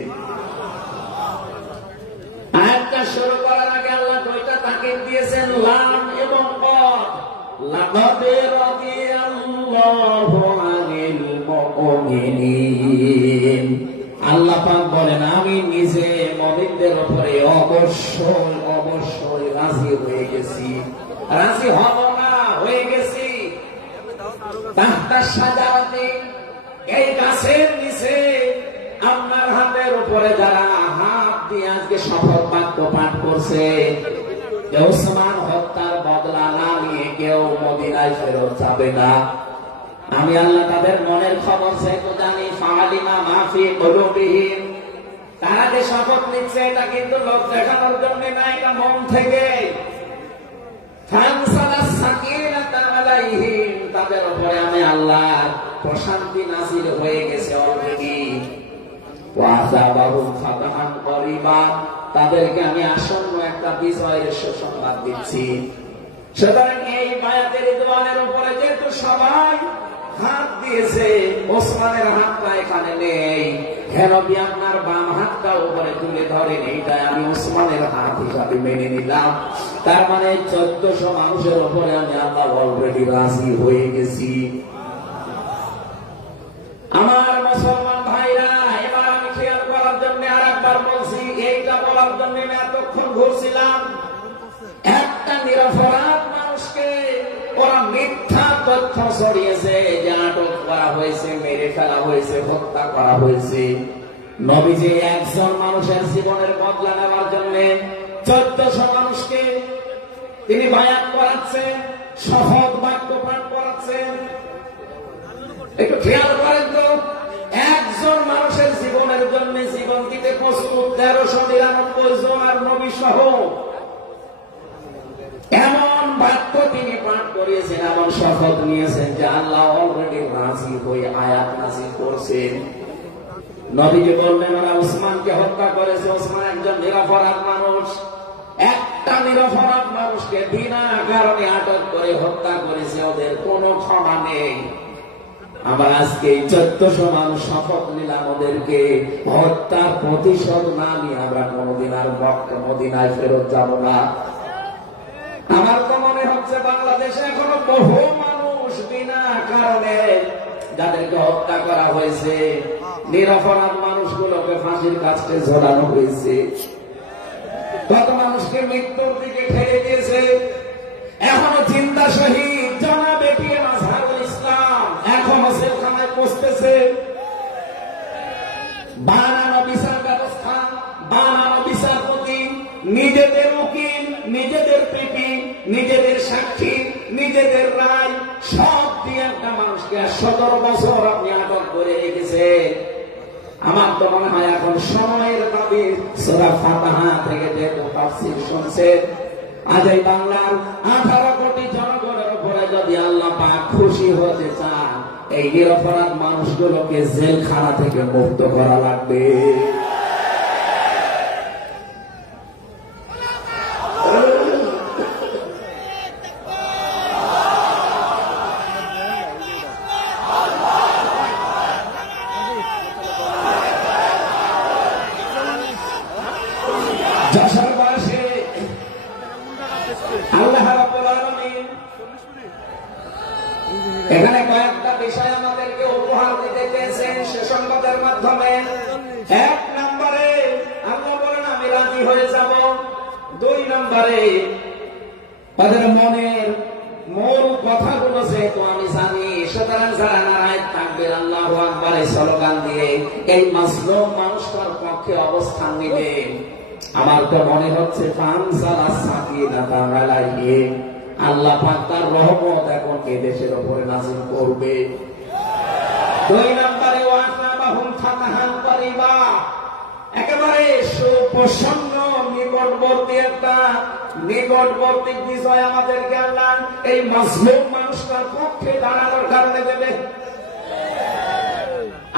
আয়াতটা শুরু করার আগে আল্লাহ দুইটা তাকিদ দিয়েছেন, লাম এবং কদ। লাকাদ রাদিয়াল্লাহু আনিল মুমিনিন। আল্লাহ পাক বলেন আমি নিজে মুমিনদের উপরে অবশ্যই অবশ্যই রাজি হয়ে গেছি। রাজি হব না, হয়ে গেছি। তাহতা শাজারাতি, এই গাছের নিচে আপনার হাতের উপরে যারা হাত দিয়ে আজকে শপথ বাক্য পাঠ করছে, যে ওসমান হত্যার বদলা না নিয়ে কেউ মদিনায় ফেরত যাবে না, আমি আল্লাহ তাদের মনের খবর সেহেতু জানি। ফাআলিমা মা ফি কুলুবিহিম, তারা যে শপথ নিচ্ছে এটা কিন্তু লোক দেখানোর জন্য না, এটা মন থেকে। ফানসালাস সাকিনাতা আলাইহিম, তাদের উপরে আমি আল্লাহ প্রশান্তি নাযিল হয়ে গেছে অলরেডি। ওয়া আযাবাহুম ফাতহান করিবা, তাদেরকে আমি আসন্ন একটা বিজয়ের সুসংবাদ দিচ্ছি। সুতরাং এই বায়াতের রিদওয়ানের উপরে যেহেতু সবাই হাত দিয়েছে, ওসমানের হাতটা এখানে নেই, কেন কি আপনার বাম হাতটা উপরে তুলে ধরেন, এইটা আমি ওসমানের হাত হিসাবে মেনে নিলাম। তার মানে 1400 মানুষের উপরে আমি আল্লাহ অলরেডি রাজি হয়ে গেছি। আমার মুসলমান ভাইরা, এবার আমি খেয়াল করার জন্য আর একবার বলছি, এইটা বলার জন্য আমি এতক্ষণ ঘুরছিলাম। একটা নিরপরাধ মানুষকে ওরা মিথ্যা তথ্য ছড়িয়েছে যে আটক করা হয়েছে, মেরে ফেলা হয়েছে, হত্যা করা হয়েছে। নবীজি একজন মানুষের জীবনের বদলা নেওয়ার জন্য 1400 মানুষকে তিনি বায়াত করাচ্ছেন, শপথ বাক্য পাঠ করাচ্ছেন। একটু খেয়াল করেন তো, একজন মানুষের জীবনের জন্য জীবন দিতে প্রস্তুত 1399 জন আর নবী সহ। এমন বাক্য তিনি পাঠ করিয়েছেন, এমন শপথ নিয়েছেন যে আল্লাহ অলরেডি রাজি হয়ে আয়াত নাযিল করছেন। নবীজি বললেন ওরা ওসমানকে হত্যা করেছে, ওসমান একজন নিরপরাধ মানুষ। একটা নিরপরাধ মানুষকে বিনা কারণে আটক করে হত্যা করেছে, ওদের কোনো ক্ষমা নেই। আমরা আজকে 1400 মানুষ শপথ নিলাম, ওদেরকে হত্যার প্রতিশোধ না নিয়ে আমরা কোনোদিন আর মক্কা মদিনায় ফেরত যাব না। আমার তো মনে হচ্ছে বাংলাদেশে এখনো বহু মানুষ বিনা কারণে যাদেরকে হত্যা করা হয়েছে, নিরপরাধ মানুষগুলোকে ফাঁসির কাছে ঝোলানো হয়েছে, কত মানুষকে মৃত্যুর দিকে ঠেলে দিয়েছে। এখনো চিন্তা শহীদ জনাব এটিএম আজহারুল ইসলাম এখনো জেলখানায় পৌঁছতেছে। বানানো বিচার ব্যবস্থা, বানানো বিচারপতি, নিজেদের উকিল, নিজেদের পিপি, নিজেদের সাক্ষী, নিজেদের রায় সব দিয়ে একটা মানুষকে 17 বছর আপনি আটক করে রেখেছেন। আমার তো মনে হয় এখন সময়ের দাবি সূরা ফাতিহা থেকে যে তাফসীর শুনছেন, আজ এই বাংলার 18 কোটি জনগণের উপরে যদি আল্লাহ পাক খুশি হতে চান, এই নিরপরাধ মানুষগুলোকে জেলখানা থেকে মুক্ত করা লাগবে। এখানে কয়েকটা বিষয় আমাদেরকে উপহার দিতে চেয়েছেন সে সংবাদের মাধ্যমে। 1 নম্বরে আল্লাহ বলেন আমি রাজি হয়ে যাব। 2 নম্বরে তাদের মনের মূল কথাগুলো যেহেতু আমি জানি, সুতরাং যারা নারায়ে তাকবীর আল্লাহু আকবার স্লোগান দিয়ে এই মাজলুম মানুষটার পক্ষে অবস্থান নিবে, আমার তো মনে হচ্ছে ফানজালা সাকিনাতা আলাইহি, আল্লাহ পাক তার রহমত এখন এই দেশের উপরে নাযিল করবে। 2 নম্বরে ওয়াকাবাহুম ফাতাহান করিবা, একেবারে সুপ্রসন্ন নিকটবর্তী বিষয় আমাদেরকে আল্লাহ এই মাজলুম মানুষটার পক্ষে দাঁড়ানোর কারণে দেবে।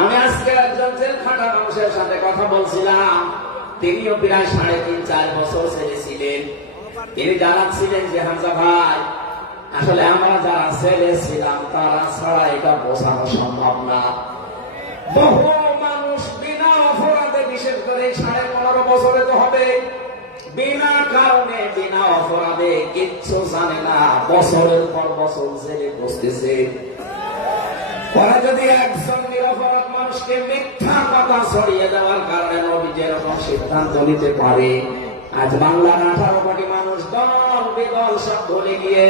আমি আজকে একজন জেলখানা মানুষের সাথে কথা বলছিলাম, তিনিও প্রায় 3.5-4 বছর ছেলে ছিলেন। তিনি জানাচ্ছিলেন যে হামজা ভাই, আসলে আমরা যারা ছেলে ছিলাম তারা ছাড়া এটা বোঝানো সম্ভব না। বহু মানুষ বিনা অপরাধে, বিশেষ করে 15.5 বছরে তো হবে, বিনা কারণে বিনা অপরাধে কিচ্ছু জানে না, বছরের পর বছর জেলে বসতেছে। পরে যদি একজন নিরপরাধ মানুষকে মিথ্যা কথা ছড়িয়ে দেওয়ার কারণে নবী যেরকম সিদ্ধান্ত নিতে পারে, আজ বাংলার 18 কোটি মানুষ দল বিদল সব ভুলে গিয়ে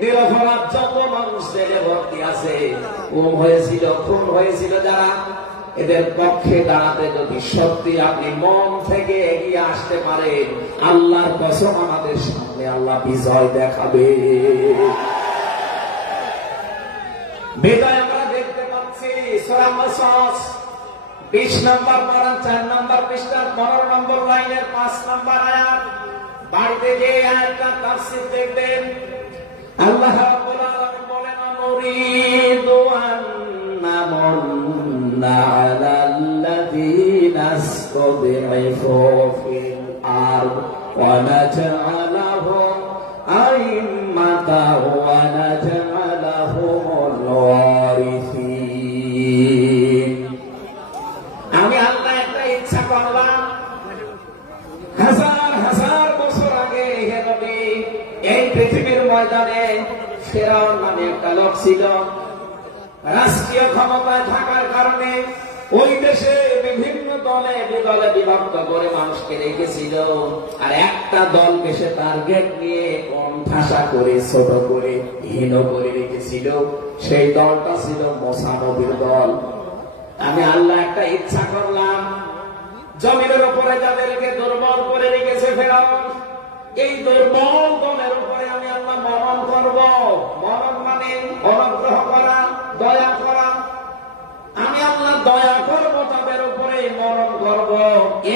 নিরপরাধ যত মানুষ জেলে ভর্তি আছে, গুম হয়েছিল, খুন হয়েছিল যারা, এদের পক্ষে দাঁড়াতে যদি সত্যি আপনি মন থেকে এগিয়ে আসতে পারেন, আল্লাহর কসম আমাদের সামনে আল্লাহ বিজয় দেখাবে। বিজয় আমরা দেখতে পাচ্ছি সূরা মাসস 20 নম্বর পারা 4 নম্বর পৃষ্ঠার 15 নম্বর লাইনের 5 নম্বর আয়াত। বাড়িতে যে আয়াতটা তাফসীর দেখবেন, আল্লাহ রাব্বুল আলামিন বলেন নুরিদু আন নামুন্না আলাল্লাযীনা ইসতাদঈফু ফিল আরদ ওয়া নাজআলাহুম আইম্মাতাও ওয়া নাজআলাহুমুল ওয়ারিসিন। আমি আল্লাহ একটা ইচ্ছা করলাম, হাজার হাজার বছর আগে হে নবী, এই পৃথিবীর ময়দানে ফেরাউন নামে একটা লোক ছিল। রাষ্ট্রীয় ক্ষমতায় থাকার কারণে ওই দেশে বিভিন্ন দলে বিদলে বিভক্ত করে মানুষকে রেখেছিল, আর একটা দলকে সে টার্গেট নিয়ে কোণঠাসা করে, ছোট করে, হীন করে রেখেছিল। সেই দলটা ছিল মুসা নবীর দল। আমি আল্লাহ একটা ইচ্ছা করলাম, জমিনের উপরে যাদেরকে দুর্বল করে রেখেছে ফেরাউন, এই দুর্বল দমের উপরে আমি আল্লাহ মনন করব। মনন মানে অনুগ্রহ করা, দয়া করা। আমি আল্লাহ দয়া করব তাদের উপরে, মনন করব।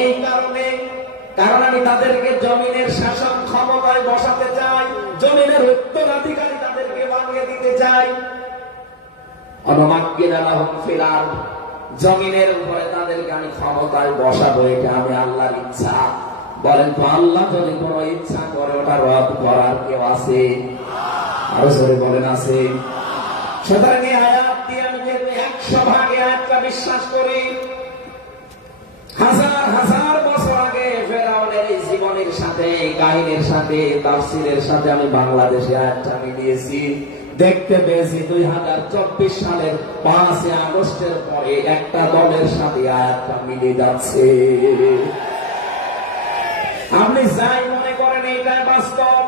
এই কারণে, কারণ আমি তাদেরকে জমিনের শাসন ক্ষমতায় বসাতে চাই, জমিনের উত্তরাধিকারী তাদেরকে বানিয়ে দিতে চাই। জমিনের উপরে তাদেরকে আমি ক্ষমতায় বসাবো, এটা আমি আল্লাহর ইচ্ছা। বলেন তো আল্লাহ যদি কোন ইচ্ছা করে ওটা রদ করার কেউ আছে? আরো জোরে বলেন আছে? সুতরাং এই আয়াত দিয়ে আমি যেহেতু 100 ভাগে আয়াতটা বিশ্বাস করি, হাজার হাজার বছর আগে ফেরাউনের এই জীবনের সাথে, কাহিনীর সাথে, তাফসীরের সাথে আমি বাংলাদেশে আয়াতটা মিলিয়েছি। দেখতে পেয়েছি 2024 সালের 5 আগস্টের পরে একটা দলের সাথে আয়াতটা মিলে যাচ্ছে। আপনি যাই মনে করেন এটাই বাস্তব।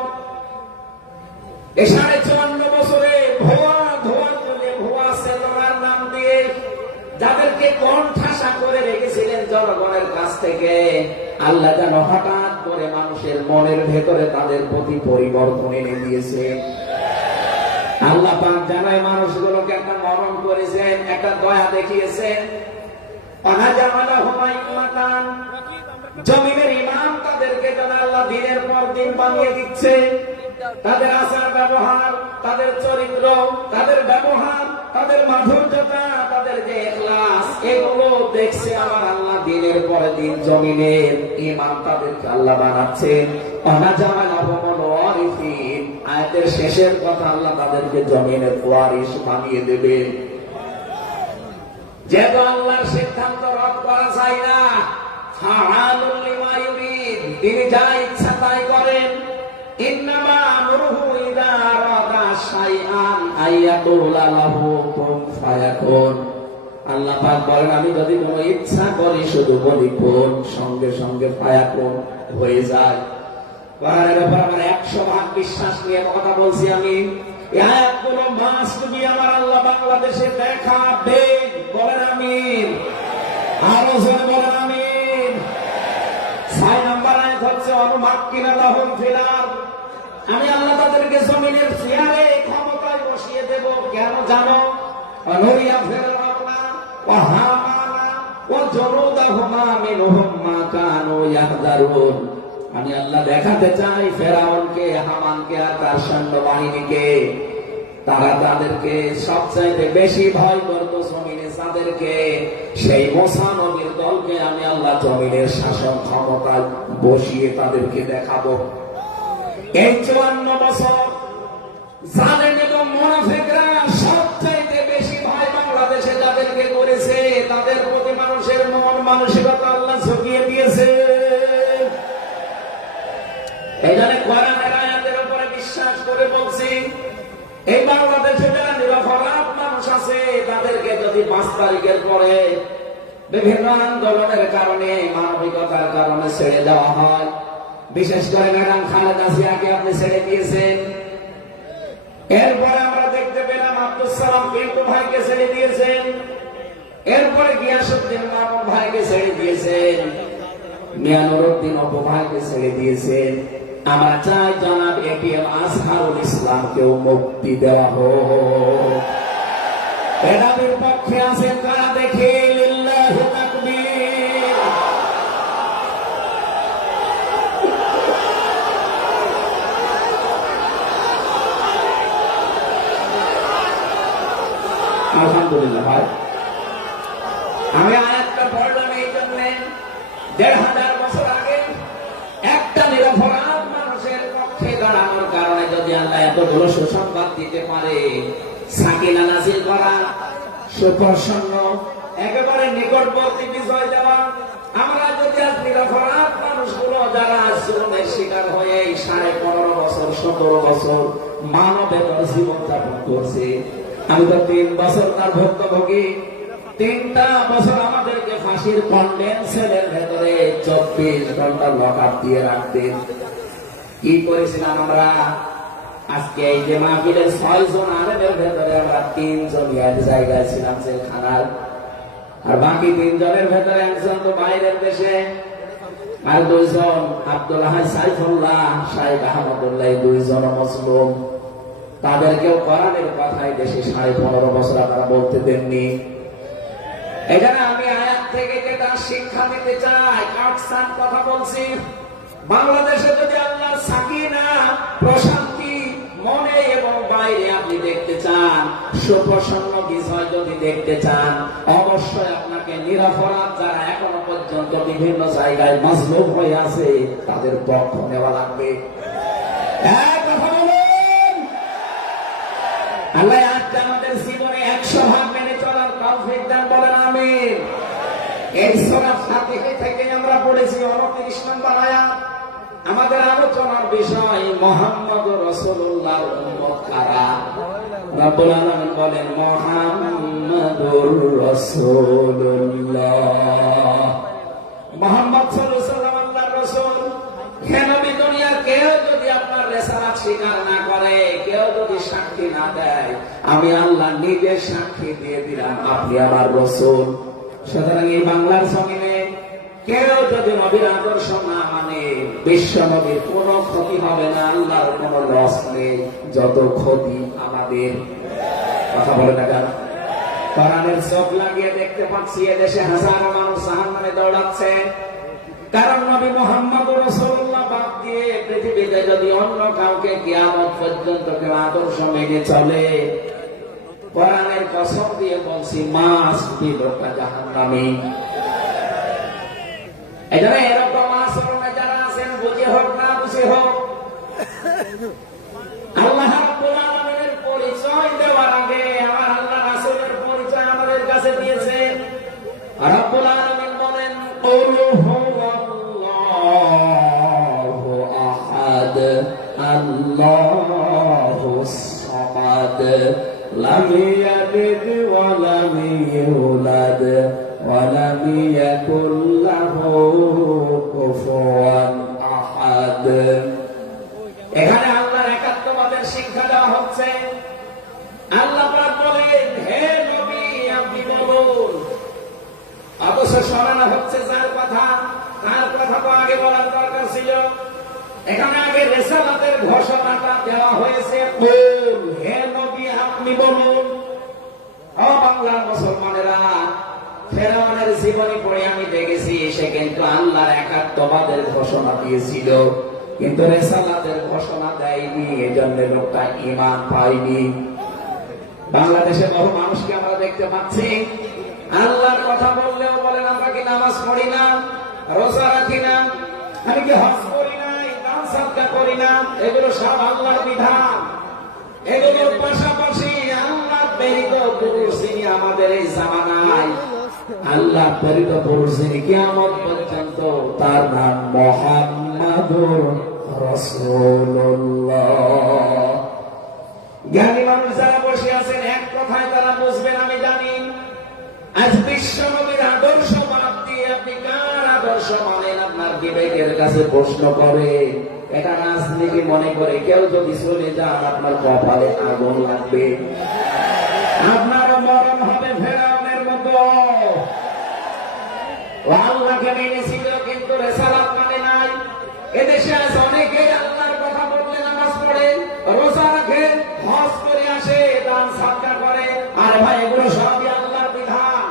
এই 54 বছরে ভুয়া ধোয়া তুলে, ভুয়া চেতনার নাম দিয়ে যাদেরকে কণ্ঠাসা করে রেখেছিলেন জনগণের কাছ থেকে, আল্লাহ যেন হঠাৎ করে মানুষের মনের ভেতরে তাদের প্রতি পরিবর্তন এনে দিয়েছে। আল্লাহ পাক জানায় মানুষগুলোকে একটা মরণ করেছেন, একটা দয়া দেখিয়েছেন। জমিনের ইমাম তাদেরকে যেন আল্লাহ দিনের পর দিন বানিয়ে দিচ্ছে। তাদের আচার ব্যবহার, তাদের চরিত্র, তাদের ব্যবহার, তাদের মাধুর্যতা, তাদের যে ইখলাস, এগুলো দেখছে আমার আল্লাহ দিনের পরে দিন জমিনের ইমাম তাদেরকে আল্লাহ বানাচ্ছেন। আয়াতের শেষের কথা, আল্লাহ তাদেরকে জমিনের ওয়ারিস বানিয়ে দেবেন। যেহেতু আল্লাহর সিদ্ধান্ত রদ করা যায় না, তিনি যা ইচ্ছা তাই করেন। ইন্নামা আমরুহু ইযা আরাদা শাইআন আইয়াকুলা লাহু কুন ফায়াকুন। আল্লাহ পাক বলেন আমি যদি কোনো ইচ্ছা করি শুধু বলি কুন, সঙ্গে সঙ্গে ফায়াকুন হয়ে যায়। কোরআনের ব্যাপারে আমরা 100 ভাগ বিশ্বাস নিয়ে কথা বলছি। আমি এই আয়াতগুলো মাস্ট বি আমার আল্লাহ বাংলাদেশে দেখাবেন। বলেন আমিন। আরো জোরে বলেন আমিন। 6 নম্বর আয়াত হচ্ছে অনুমাক্কিনা লাহুম ফিল আরদ। আমি আল্লাহ তাদেরকে জমিনের চেয়ারে ক্ষমতায় বসিয়ে দেব। কেন জানো? অনুরিয়া ফিরআউনা ওয়া হামানা ওয়া জুনুদাহুমা মিনহুম মা কানু ইয়াহদারুন। আমি আল্লাহ দেখাতে চাই ফেরাউনকে, হামানকে আর তার সৈন্যবাহিনীকে, তারা তাদেরকে সবচাইতে বেশি ভয় করত জমিনে যাদেরকে, সেই মুসা নবীর দলকে আমি আল্লাহ জমিনের শাসন ক্ষমতায় বসিয়ে তাদেরকে দেখাবো। এই 54 বছর জালেম এবং মুনাফিকরা সবচাইতে বেশি ভয় বাংলাদেশে যাদেরকে করেছে, তাদের প্রতি মানুষের মন মানসিকতা আল্লাহ ঝুঁকিয়ে দিয়েছে। এই জন্য কোরআনের আয়াতের উপরে বিশ্বাস করে বলছি, এই বাংলাদেশে যারা নিরপরাধ মানুষ আছে তাদেরকে যদি 5 তারিখের পরে বিভিন্ন আন্দোলনের কারণে, মানবিকতার কারণে ছেড়ে দেওয়া হয়, বিশেষ করে ম্যাডাম খালেদা জিয়াকে আপনি ছেড়ে দিয়েছেন। এরপরে আমরা দেখতে পেলাম আব্দুল সালাম পিন্টু ভাইকে ছেড়ে দিয়েছেন। এরপরে গিয়াসউদ্দিন মামুন ভাইকে ছেড়ে দিয়েছেন। মিয়ানুরউদ্দিন অপু ভাইকে ছেড়ে দিয়েছেন। আমরা চাই জনাব এটিএম আজহারুল ইসলামকেও মুক্তি দেওয়া হোক। এনাদের পক্ষে আছেন কারা? দেখে লিল্লাহু তাকবীর। আলহামদুলিল্লাহ। ভাই আমি আয়াতটা পড়লাম এই জন্য, 1500 বছর আগে একটা নিরপরাধ মানুষের পক্ষে দাঁড়ানোর কারণে যদি আল্লাহ এতগুলো সুসংবাদ দিতে পারে, সাকিনা নাযিল করা, সুপ্রসন্ন, একেবারে নিকটবর্তী বিজয় দেওয়া। আমরা যদি আজ নিরপরাধ মানুষগুলো যারা জুলুমের শিকার হয়ে 15.5 বছর 17 বছর মানবেতর জীবনযাপন করছে, আমি তো 3 বছর তার ভুক্তভোগী। 3টা বছর আমাদেরকে ফাঁসির কন্ডেন্সের ভেতরে 24 ঘন্টা লকআপ দিয়ে রাখতেন। কি করেছিলাম আমরা? আজকে এই যে মাহফিলের 6 জন আলেমের ভেতরে আমরা 3 জন এক জায়গায় ছিলাম জেলখানার, আর বাকি 3 জনের ভেতরে একজন তো বাইরের দেশে। আর দুইজন আব্দুল্লাহ সাইফুল্লাহ শাইখ আহমদুল্লাহ, দুইজন মুসলিম, তাদেরকেও কোরআনের কথাই দেশে 15.5 বছর আপনারা বলতে দেননি। এখানে আমি আয়াত থেকে যেটা শিক্ষা দিতে চাই, কাটসান কথা বলছি, বাংলাদেশে যদি আল্লাহর সাকিনা প্রশান্তি মনে এবং বাইরে আপনি দেখতে চান, সুপ্রসন্ন বিজয় যদি দেখতে চান, অবশ্যই আপনাকে নিরপরাধ যারা এখনো পর্যন্ত বিভিন্ন জায়গায় মাজলুম হয়ে আছে তাদের পক্ষ নেওয়া লাগবে। কথা বলুন, আল্লাহ আজকে আমাদের জীবনে 100 ভাগ মেনে চলার তৌফিক দান, বলেন আমিন। এই সূরা ফাতিহা থেকে আমরা পড়েছি 29 নম্বর আয়াত। আমাদের আলোচনার বিষয় মুহাম্মদুর রাসূলুল্লাহর উম্মত কারা। রব্বুল আলামিন বলেন মুহাম্মদুর রাসূলুল্লাহ, মুহাম্মদ সাল্লাল্লাহু আলাইহি ওয়াসাল্লাম আল্লাহর রাসূল। হে নবী, দুনিয়ার কেউ যদি আপনার রিসালাত স্বীকার না করে, কেউ যদি সাক্ষী না দেয়, আমি আল্লাহ নিজে সাক্ষী দিয়ে দিলাম আপনি আমার রাসূল। সুতরাং এই বাংলার জমিনে কেউ যদি নবীর আদর্শ না মানে, বিশ্ব নবীর কোন ক্ষতি হবে না, আল্লাহর কোন লস নেই, যত ক্ষতি আমাদের। কথা বলে না কেন? কোরআনের চোখ লাগিয়ে দেখতে পাচ্ছি এদেশে হাজারো মানুষ জাহান্নামে দৌড়াচ্ছে, কারণ নবী মুহাম্মদুর রাসূলুল্লাহ বাদ দিয়ে পৃথিবীতে যদি অন্য কাউকে কিয়ামত পর্যন্ত কেউ আদর্শ মেনে চলে, কোরআনের কসম দিয়ে বলছি মাস বিবরটা জাহান্নামী। এজন্য এরকম আচরণে যারা আছেন, বুঝে হোক না বুঝে হোক, আল্লাহ রাব্বুল আলামিনের পরিচয় দেওয়ার আগে আমার আল্লাহ রাসূলের পরিচয় আমাদের কাছে দিয়েছে। রাব্বুল আলামিন বলেন কুল হুয়াল্লাহু আহাদ আল্লাহুস সামাদ লাম ইয়ালিদ ওয়া লাম ইউলাদ ওয়া লাম ইয়াকুল লাহু কুফুয়ান আহাদ। এখানে আল্লাহর একাত্মবাদের শিক্ষা দেওয়া হচ্ছে। আল্লাহ পাক বলেন হে নবী আপনি বলুন, অথচ স্মরণ হচ্ছে যার কথা, তার কথা তো আগে বলার দরকার ছিল। এখানে আগে রিসালাতের ঘোষণাটা দেওয়া হয়েছে, হে নবী আপনি বলুন। ও বাংলার মুসলমানেরা, ফেরাউনের জীবনী পড়ে আমি দেখেছি সে কিন্তু আল্লাহর একাত্মবাদের ঘোষণা দিয়েছিল, কিন্তু রিসালাতের ঘোষণা দেয়নি, এজন্য লোকটা ঈমান পায়নি। বাংলাদেশে বহু মানুষকে আমরা দেখতে পাচ্ছি আল্লাহর কথা বললেও বলেন আমরা কি নামাজ পড়ি না, রোজা রাখি না, আমি কি হজ করি নাই, দান সাদকা করি না, এগুলো সব আল্লাহর বিধান। এগুলোর পাশাপাশি আল্লাহ প্রেরিত পুরুষ যিনি আমাদের এই জামানায়, আল্লাহ প্রেরিত পুরুষ যিনি কিয়ামত পর্যন্ত, তার নাম মুহাম্মাদুর রাসূলুল্লাহ। জ্ঞানী মানুষ যারা বসে আছেন এক কথায় তারা বুঝবেন আমি জানি। আজ বিশ্ব নবীর আদর্শ বাদ দিয়ে আপনি কার আদর্শ মানেন আপনার বিবেকের কাছে প্রশ্ন করে, এটা রাজনীতি মনে করে কেউ যদি চলে যান আপনার কপালে আগুন লাগবে, আপনার মরণ হবে ফেরাউনের মতো। আল্লাহকে মেনেছিল কিন্তু রিসালাত মানে নাই। এদেশে আজ অনেকেই আল্লাহর কথা বললে নামাজ পড়ে, রোজা রাখে, হজ করে আসে, দান সাদকা করে। আরে ভাই এগুলো সবই আল্লাহর বিধান,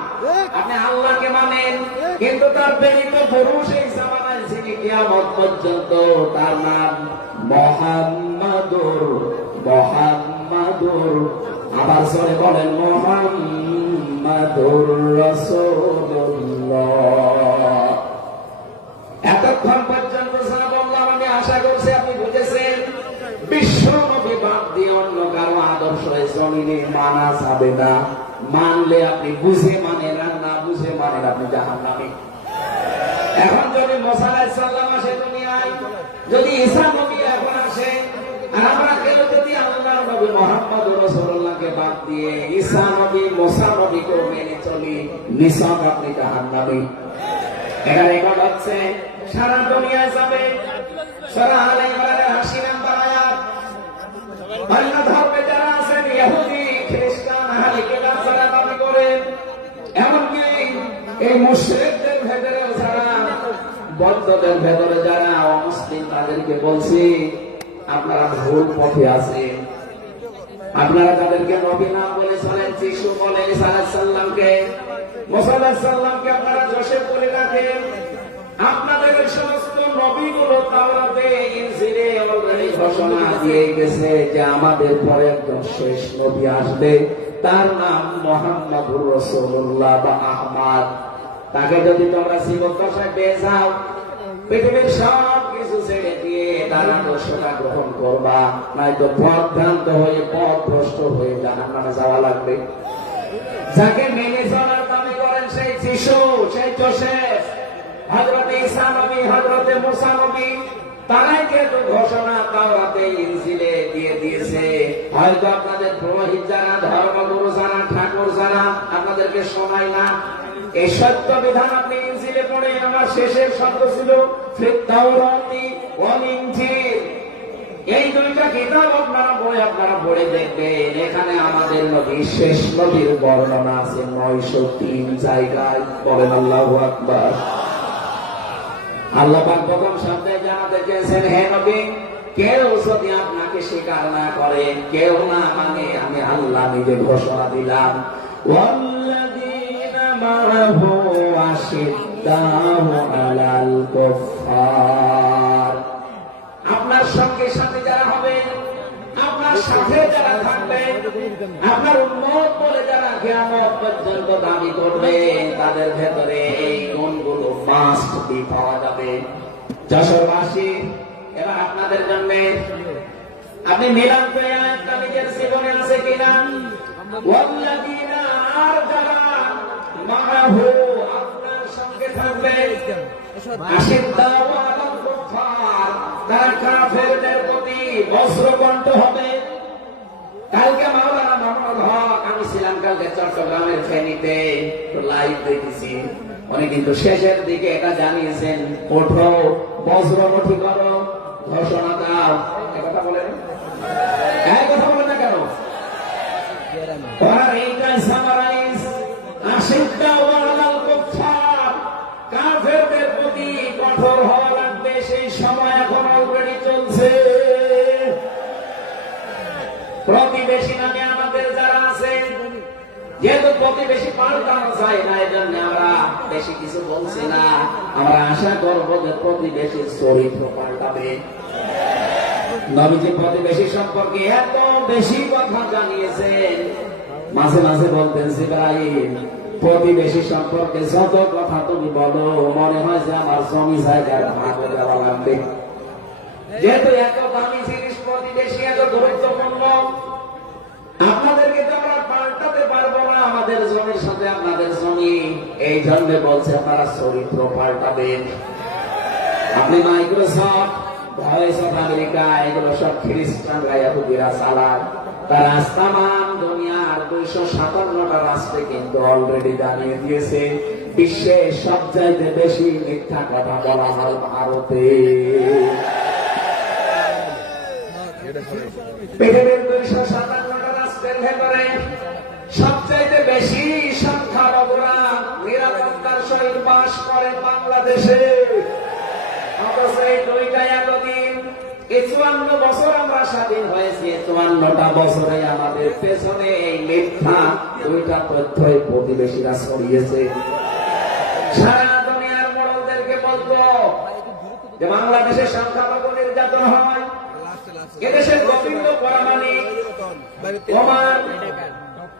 আপনি আল্লাহকে মানেন, কিন্তু তার প্রেরিত পুরুষ এই জামানায় যিনি কিয়ামত পর্যন্ত, তার নাম মুহাম্মাদুর আবার জোরে বলেন মুহাম্মাদুর রাসূলুল্লাহ। এতক্ষণ পর্যন্ত যা বললাম আমি আশা করছি আপনি বুঝেছেন। বিশ্ব নবী বাদ দিয়ে অন্য কারো আদর্শ এই জমিনে মানা যাবে না। মানলে আপনি বুঝে মানেন, আর না বুঝে মানেন আপনি জাহান্নামী। এখন যদি মুসা আলাইহিস সালাম আসে দুনিয়ায়, যদি ঈসা নবী এখন আসে, আর আমরা কেউ যদি আল্লাহর নবী মুহাম্মদুর রাসূলুল্লাহকে বাদ দিয়ে ঈসা নবী, মুসা নবীকে মেনে চলি, নিশ্চয় আপনি জাহান্নামী। এটা রেকর্ড হচ্ছে, সারা দুনিয়ায় যাবে। সূরা আলে ইমরানের ৮০ নম্বর আয়াত। অন্য ধর্মে যারা আছেন, ইহুদি, খ্রিস্টান, আহলে কিতাব যারা দাবি করেন, এমনকি এই মুশরিকদের ভেতরেও যারা বন্ধদের ভেতরে যারা অমুসলিম তাদেরকে বলছি আপনারা ভুল পথে আছেন। আপনারা তাদেরকে নবী নাম বলে চলেন, যিশু বলে ঈসা আলাইহিস সালামকে, মুসা আলাইহিস সালামকে আপনারা জোসেফ বলে রাখেন। আপনাদের সমস্ত নবীগুলো তাওরাতে ইনজিলে অলরেডি ঘোষণা দিয়ে গেছে যে আমাদের পরে একজন শেষ নবী আসবে, তার নাম মুহাম্মদুর রাসূলুল্লাহ বা আহমদ। তাকে যদি তোমরা জীবদ্দশায় পেয়ে যাও, পৃথিবীর সব কিছু ছেড়ে দিয়ে তার আদর্শটা গ্রহণ করবা, নয়তো পথভ্রান্ত হয়ে পথভ্রষ্ট হয়ে জাহান্নামে যাওয়া লাগবে। যাকে মেনে চলার দাবি করেন সেই যিশু, সেই জোসেফ, হযরতে ঈসা নবী, হযরতে মুসা নবী, তারাই কিন্তু ঘোষণা তাওরাতে ইনজিলে দিয়ে দিয়েছে। হয়তো আপনাদের পুরোহিত যারা, ধর্মগুরু যারা, ঠাকুর যারা আপনাদেরকে শোনায় না। এই সত্য বিধান আপনি ইনজিলে পড়ে, আমার শেষের শব্দ ছিল ফিত তাওরাতি ওয়াল ইনজিল। এই দুইটা কিতাব আপনারা পড়ে দেখবেন, এখানে আমাদের নবী শেষ নবীর বর্ণনা আছে 903 জায়গায়। বলেন আল্লাহু আকবার। আল্লাহ পাক প্রথম শব্দে জানাতে চেয়েছেন, হে নবী, কেউ যদি আপনাকে স্বীকার না করে, কেউ না মানে, আমি আল্লাহ নিজে ঘোষণা দিলাম, ওয়াল্লাযীনা মা'আহু আশিদ্দাউ আলাল কুফফার। আপনার সঙ্গে সাথে যারা হবে, আপনার সাথে যারা থাকবে, আপনার উম্মত বলে যারা কিয়ামত পর্যন্ত দাবি করবে, তাদের ভেতরে এই গুণগুলো মাস্ট বি পাওয়া যাবে। যশোরবাসী, এবার আপনাদের জন্য আপনি মিলান পেয়ে আয়াতটা নিজের জীবনে আছে কিনা? ওয়াল্লাযীনা, আর যারা মা'আহু, আপনার সঙ্গে থাকবে, আশিদ্দাউ আলাল কুফফার, তারা কাফেরদের প্রতি বজ্রকণ্ঠ হবে। কালকে মাওলানা মোহাম্মদ হক, আমি ছিলাম কালকে চট্টগ্রামের ফেনীতে, লাইভ দেখেছি, উনি কিন্তু শেষের দিকে এটা জানিয়েছেন, ওঠো, বজ্রমুঠি করো, ঘোষণা দাও। কথা বলেন, কথা বলেন না কেন? আর এইটাই সামারাইজ, আশিদ্দাউ আলাল কুফফার, কাফেরদের প্রতি কঠোর হওয়া লাগবে। সেই সময় এখন অলরেডি চলছে। প্রতিবেশী নামে আমাদের যারা আছে, যেহেতু প্রতিবেশী পাল্টানো যায় না, এই জন্য আমরা বেশি কিছু বলছি না। আমরা আশা করবো যে প্রতিবেশীর চরিত্র পাল্টাবে। নবীজি প্রতিবেশী সম্পর্কে এত বেশি কথা জানিয়েছেন, মাঝে মাঝে বলতেন, জিবরাইল, প্রতিবেশী সম্পর্কে যত কথা তুমি বলো, মনে হয় যে আমার জমি জায়গার ভাগ দেওয়া লাগবে। যেহেতু এত দামি জিনিস প্রতিবেশী, এত গুরুত্বপূর্ণ, আপনাদেরকে তো আমরা পাল্টাতে পারবো না, আমাদের জমির সাথে আপনাদের জমি। এই জন্য বলছে আপনারা চরিত্র পাল্টাবেন। আপনি মাইক্রোসফট, ভয়েস অফ আমেরিকা, এগুলো সব খ্রিস্টানরা, ইহুদিরা চালায়। তার তামাম দুনিয়ার 257টা রাষ্ট্রে কিন্তু অলরেডি জানিয়ে দিয়েছে, বিশ্বের সবচাইতে বেশি মিথ্যা কথা বলা হয় ভারতে। পৃথিবীর 257টা রাষ্ট্রের ভেতরে সবচাইতে বেশি সংখ্যালঘুরা নিরাপত্তার সহিত বাস করে বাংলাদেশে। অথচ এই দুইটা এতদিন, 54 বছর আমরা স্বাধীন হয়েছি, 54টা বছরে আমাদের পেছনে এই মিথ্যা দুইটা তথ্যই প্রতিবেশীরা ছড়িয়েছে। সারা দুনিয়ার মোড়লদেরকে বলতো যে বাংলাদেশের সংখ্যালঘু নির্যাতন হয়, এদেশের গোবিন্দ পরামানিক,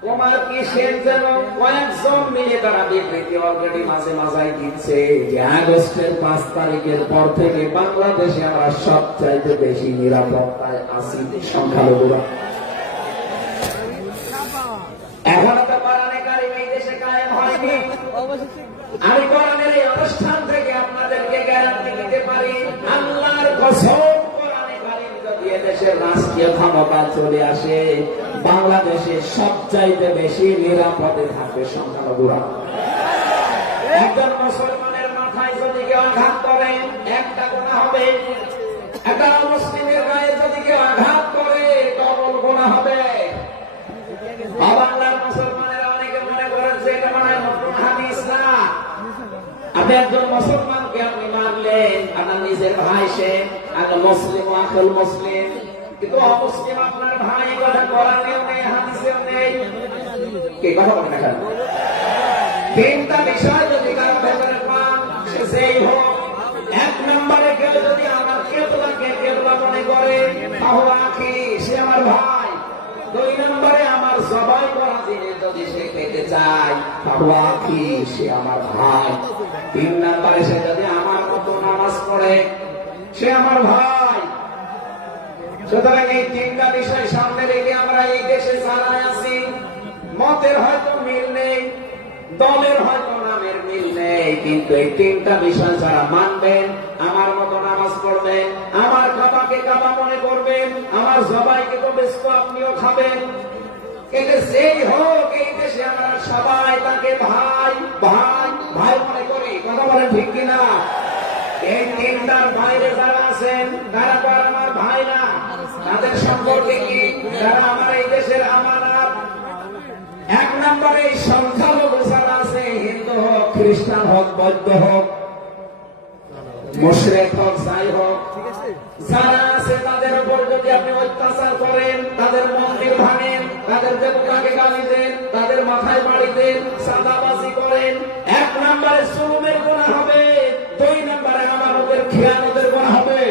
তোমার কি সেন যেন কয়েকজন মিলে তারা বিবৃতি অলরেডি মাঝে মাঝাই দিচ্ছে যে আগস্টের 5 তারিখের পর থেকে বাংলাদেশে আমরা সবচাইতে বেশি নিরাপত্তায় আছি সংখ্যালঘুরা। এখনো তো কোরআনে কারিম এই দেশে কায়েম হয়নি। আমি কোরআনের এই অনুষ্ঠান থেকে আপনাদেরকে গ্যারান্টি দিতে পারি, আল্লাহর কসম, কোরআনে কারিম যদি এদেশের রাষ্ট্রীয় ক্ষমতা চলে আসে, বাংলাদেশে সবচাইতে বেশি নিরাপদে থাকবে সংখ্যালঘুরা। একজন মুসলমানের মাথায় যদি কেউ আঘাত করে, একটা গুনাহ হবে। একটা মুসলিমের গায়ে যদি কেউ আঘাত করে, ডবল গুনাহ হবে। বাংলার মুসলমানেরা অনেকে মনে করেন যে এটা মানে নতুন হাদিস না। আপনি একজন মুসলমানকে আপনি মানলেন, আপনার নিজের ভাই সে, আগে মুসলিম আখুল মুসলিম, কিন্তু অমুসলিম আপনার ভাই, কথা কোরআনেও নেই হাদিসেও নেই। কে কথা বলে না? তিনটা বিষয় যদি কারো ভেতরে পান, সে যেই হোক, এক নম্বরে কেউ যদি আমার কেবলাকে কেবলা মনে করে, তাহলে আখি সে আমার ভাই। দুই নম্বরে আমার জবাই করা জিনিস যদি সে খেতে চায়, তাহলে আখি সে আমার ভাই। তিন নম্বরে সে যদি আমার মতো নামাজ পড়ে, সে আমার ভাই। সুতরাং এই তিনটা বিষয় সামনে রেখে আমরা এই দেশে যারা আছি, মতের হয়তো মিল নেই, দলের হয়তো নামের মিল নেই, কিন্তু এই তিনটা বিষয় যারা মানবেন, আমার মতো নামাজ পড়বেন, আমার কাবাকে কাবা মনে করবেন, আমার জবাইকে তো বেস্ত আপনিও খাবেন, এটা যেই হোক এই দেশে আমরা সবাই তাকে ভাই ভাই ভাই মনে করি। কথা বলেন ঠিক কিনা? এই তিনটার বাইরে যারা আছেন তারা তো আর আমার ভাই না। তাদের সম্পর্কে কি? তারা আমার এই দেশের আমানত। এক নম্বরে এই সংখ্যালঘু যারা আছে, হিন্দু হোক, খ্রিস্টান হোক, বৌদ্ধ হোক, মুশরিক হোক, যাই হোক, যারা আছে তাদের উপর যদি আপনি অত্যাচার করেন, তাদের মন্দির ভাঙেন, তাদের দেবতাকে গালি দেন, তাদের মাথায় বাড়ি দেন, চাঁদাবাজি করেন, এক নম্বরে জুলুমের গুনাহ হবে, দুই নম্বরে আমানতের খেয়ানতের গুনাহ হবে।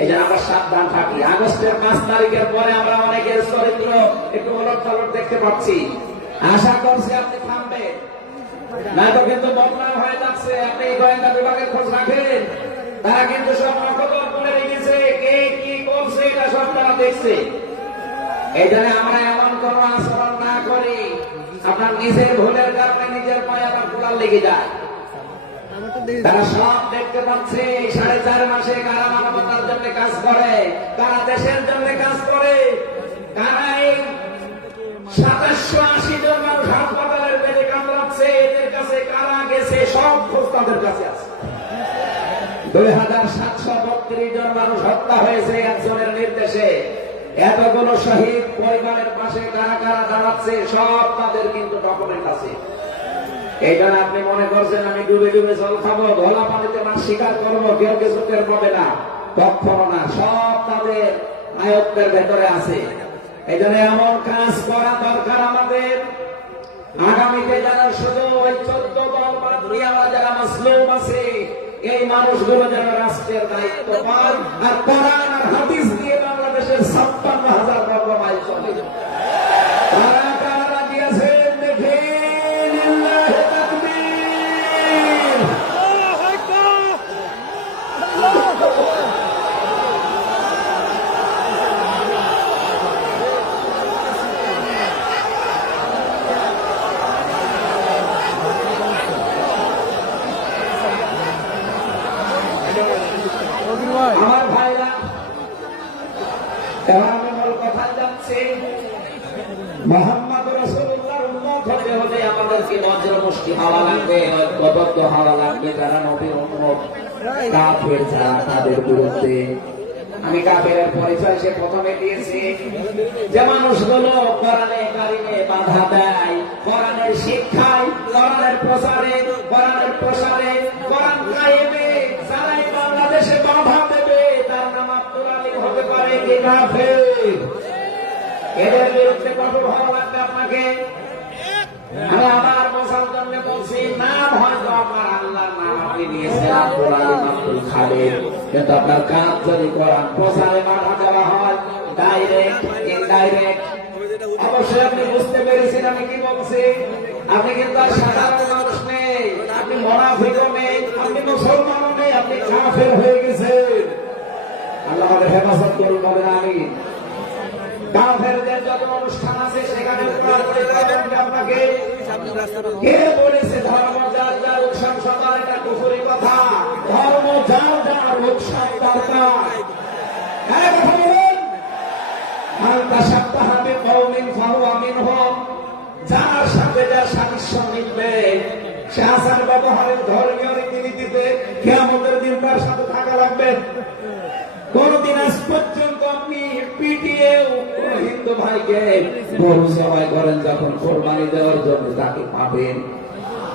এই যে আমরা সাবধান থাকি। আগস্টের 5 তারিখের পরে আমরা অনেকের চরিত্র একটু ওলটপালট দেখতে পাচ্ছি। আশা করছি আপনি থামবেন, না তো কিন্তু বদনাম হয়ে যাচ্ছে। আপনি গোয়েন্দা বিভাগের খোঁজ রাখেন, তারা কিন্তু সব নকল করে রেখেছে, কে কি করছে এটা সব তারা দেখছে। এই জন্য আমরা এমন কোন আচরণ না করি আপনার নিজের ভুলের কারণে নিজের পায়ে আবার কুলার লেগে যায়। তারা সব দেখতে পাচ্ছে। 4.5 মাসে কারা মানবতার জন্য কাজ করে, কারা দেশের জন্য কাজ করে, কারা এই 2780 জন মানুষ হাসপাতালের বেডে কামড়াচ্ছে, এদের কাছে কারা গেছে সব খোঁজ তাদের কাছে আছে। 2732 জন মানুষ হত্যা হয়েছে একজনের নির্দেশে। এতগুলো শহীদ পরিবারের পাশে কারা কারা দাঁড়াচ্ছে সব তাদের কিন্তু ডকুমেন্ট আছে। এই জন্য আপনি মনে করছেন আমি ডুবে ডুবে জল খাবো, ধলা পানিতে মাছ শিকার করবো, কেউ কিছু টের পাবে না, কখনো না। সব তাদের আয়ত্তের ভেতরে আছে। এই জন্য এমন কাজ করা দরকার আমাদের। আগামীতে যারা শুধু ওই 14 দল বাদ দিয়ে আমরা যারা মুসলিম আছে, এই মানুষগুলো যেন রাষ্ট্রের দায়িত্ব পায়, আর কোরআন আর হাদিস দিয়ে বাংলাদেশের 56,000 বর্গ মাইল চলে। তারা কারা দিয়েছেন দেখেন। আমার ভাইরা, এবার আমি মূল কথা যাচ্ছি। মুহাম্মদ রাসূলুল্লাহর উম্মত হতে হলে আমাদেরকে বজ্র মুষ্টি হাওয়া লাগবে, ঐক্যবদ্ধ হাওয়া লাগবে। যারা নবীর উম্মত, কাফের যারা, তাদের বিরুদ্ধে। আমি কাফেরের পরিচয় সে প্রথমে দিয়েছি, যে মানুষগুলো কোরআনে কারিমে বাধা দেয়, কোরআনের শিক্ষায়, কোরআনের প্রচারে, কোরআনের প্রসারে, কোরআন কায়েমে যারাই বাংলাদেশে বাধা দেবে, তার নাম আব্দুল আলী হতে পারে কি কাফের। এদের বিরুদ্ধে কঠোর হওয়া লাগবে আপনাকে। আমি আবার বসার জন্য বলছি, নাম হয়তো আপনার আল্লাহর নাম আপনি নিয়েছেন আব্দুল আলী, আব্দুল খালেদ, কিন্তু আপনার কাজ যদি কোরআন প্রচারে বাধা দেওয়া হয়, ডাইরেক্ট ইনডাইরেক্ট, অবশ্যই আপনি বুঝতে পেরেছেন আমি কি বলছি। আপনি কিন্তু আর সাধারণ মানুষ নেই, আপনি মুনাফিকও নেই, আপনি মুসলমানও নেই, আপনি কাফের হয়ে গেছেন। আল্লাহ আমাদের হেফাজত করুন, বলেন আমিন। কাফেরদের যত অনুষ্ঠান আছে সেখানে আপনাকে কে বলেছে ধর্ম যার যার উৎসব সবার, এটা কুফরি কথা। ধর্ম যার যার উৎসব দরকার। যার সাথে যার সাদৃশ্য মিলবে, সে আচার ব্যবহারের ধর্মীয় রীতিনীতিতে কিয়ামতের দিন তার সাথে থাকা লাগবে। কোনদিন আজ পর্যন্ত আপনি পিটিয়েও কোন হিন্দু ভাইকে গরু জবাই করেন, যখন কোরবানি দেওয়ার জন্য তাকে পাবেন,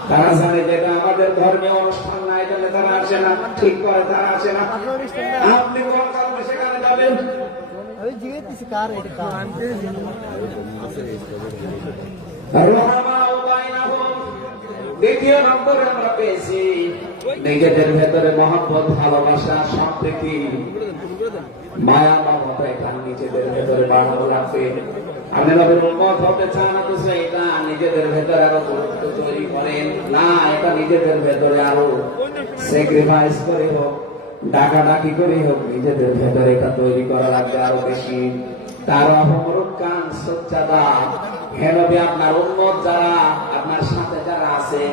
তারা জানে যে এটা আমাদের ধর্মীয় অনুষ্ঠান না, এটা তারা আসে না, ঠিক করে তারা আসে না। আপনি কোন কারণে সেখানে যাবেন? দ্বিতীয় নম্বরে আমরা পেয়েছি নিজেদের ভেতরে মহব্বত, ভালোবাসা, সম্প্রীতি, মায়া, মমতা, এটা নিজেদের ভেতরে বাড়ানো লাগবে। আপনি নবীর উম্মত হতে চান, অথচ এটা নিজেদের ভেতরে আরো গুরুত্ব তৈরি করেন না, এটা নিজেদের ভেতরে আরো স্যাক্রিফাইস করে হোক, ডাকাডাকি করে হোক, নিজেদের ভেতরে এটা তৈরি করা লাগবে আরো বেশি। তার অহমরুকান সচ্চাদা হেনবে আপনার উম্মত যারা আপনার সাথে যারা আছে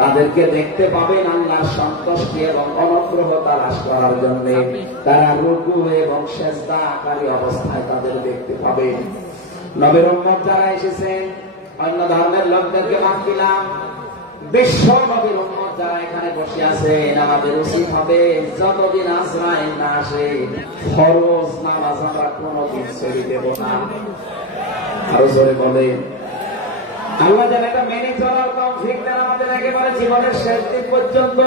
তাদেরকে দেখতে পাবেন আল্লাহর সন্তুষ্টি এবং অনুগ্রহ তালাশ করার জন্য। তারা রুকু এবং সেজদাকারী অবস্থায় তাদের দেখতে পাবেন। নবীর উম্মত যারা এসেছেন, অন্য ধর্মের লোকদেরকে মাফ দিলাম, বিশ্ব নবীর উম্মত যারা এখানে বসে আছেন, আমাদের উচিত হবে যতদিন আজরাইল না আসে ফরজ নামাজ আমরা কোনদিন ছেড়ে দেব না। আরো জোরে বলে আল্লাহ যেন এটা মেনে চলার তৌফিক দেন আমাদের একেবারে জীবনের শেষ দিন পর্যন্ত।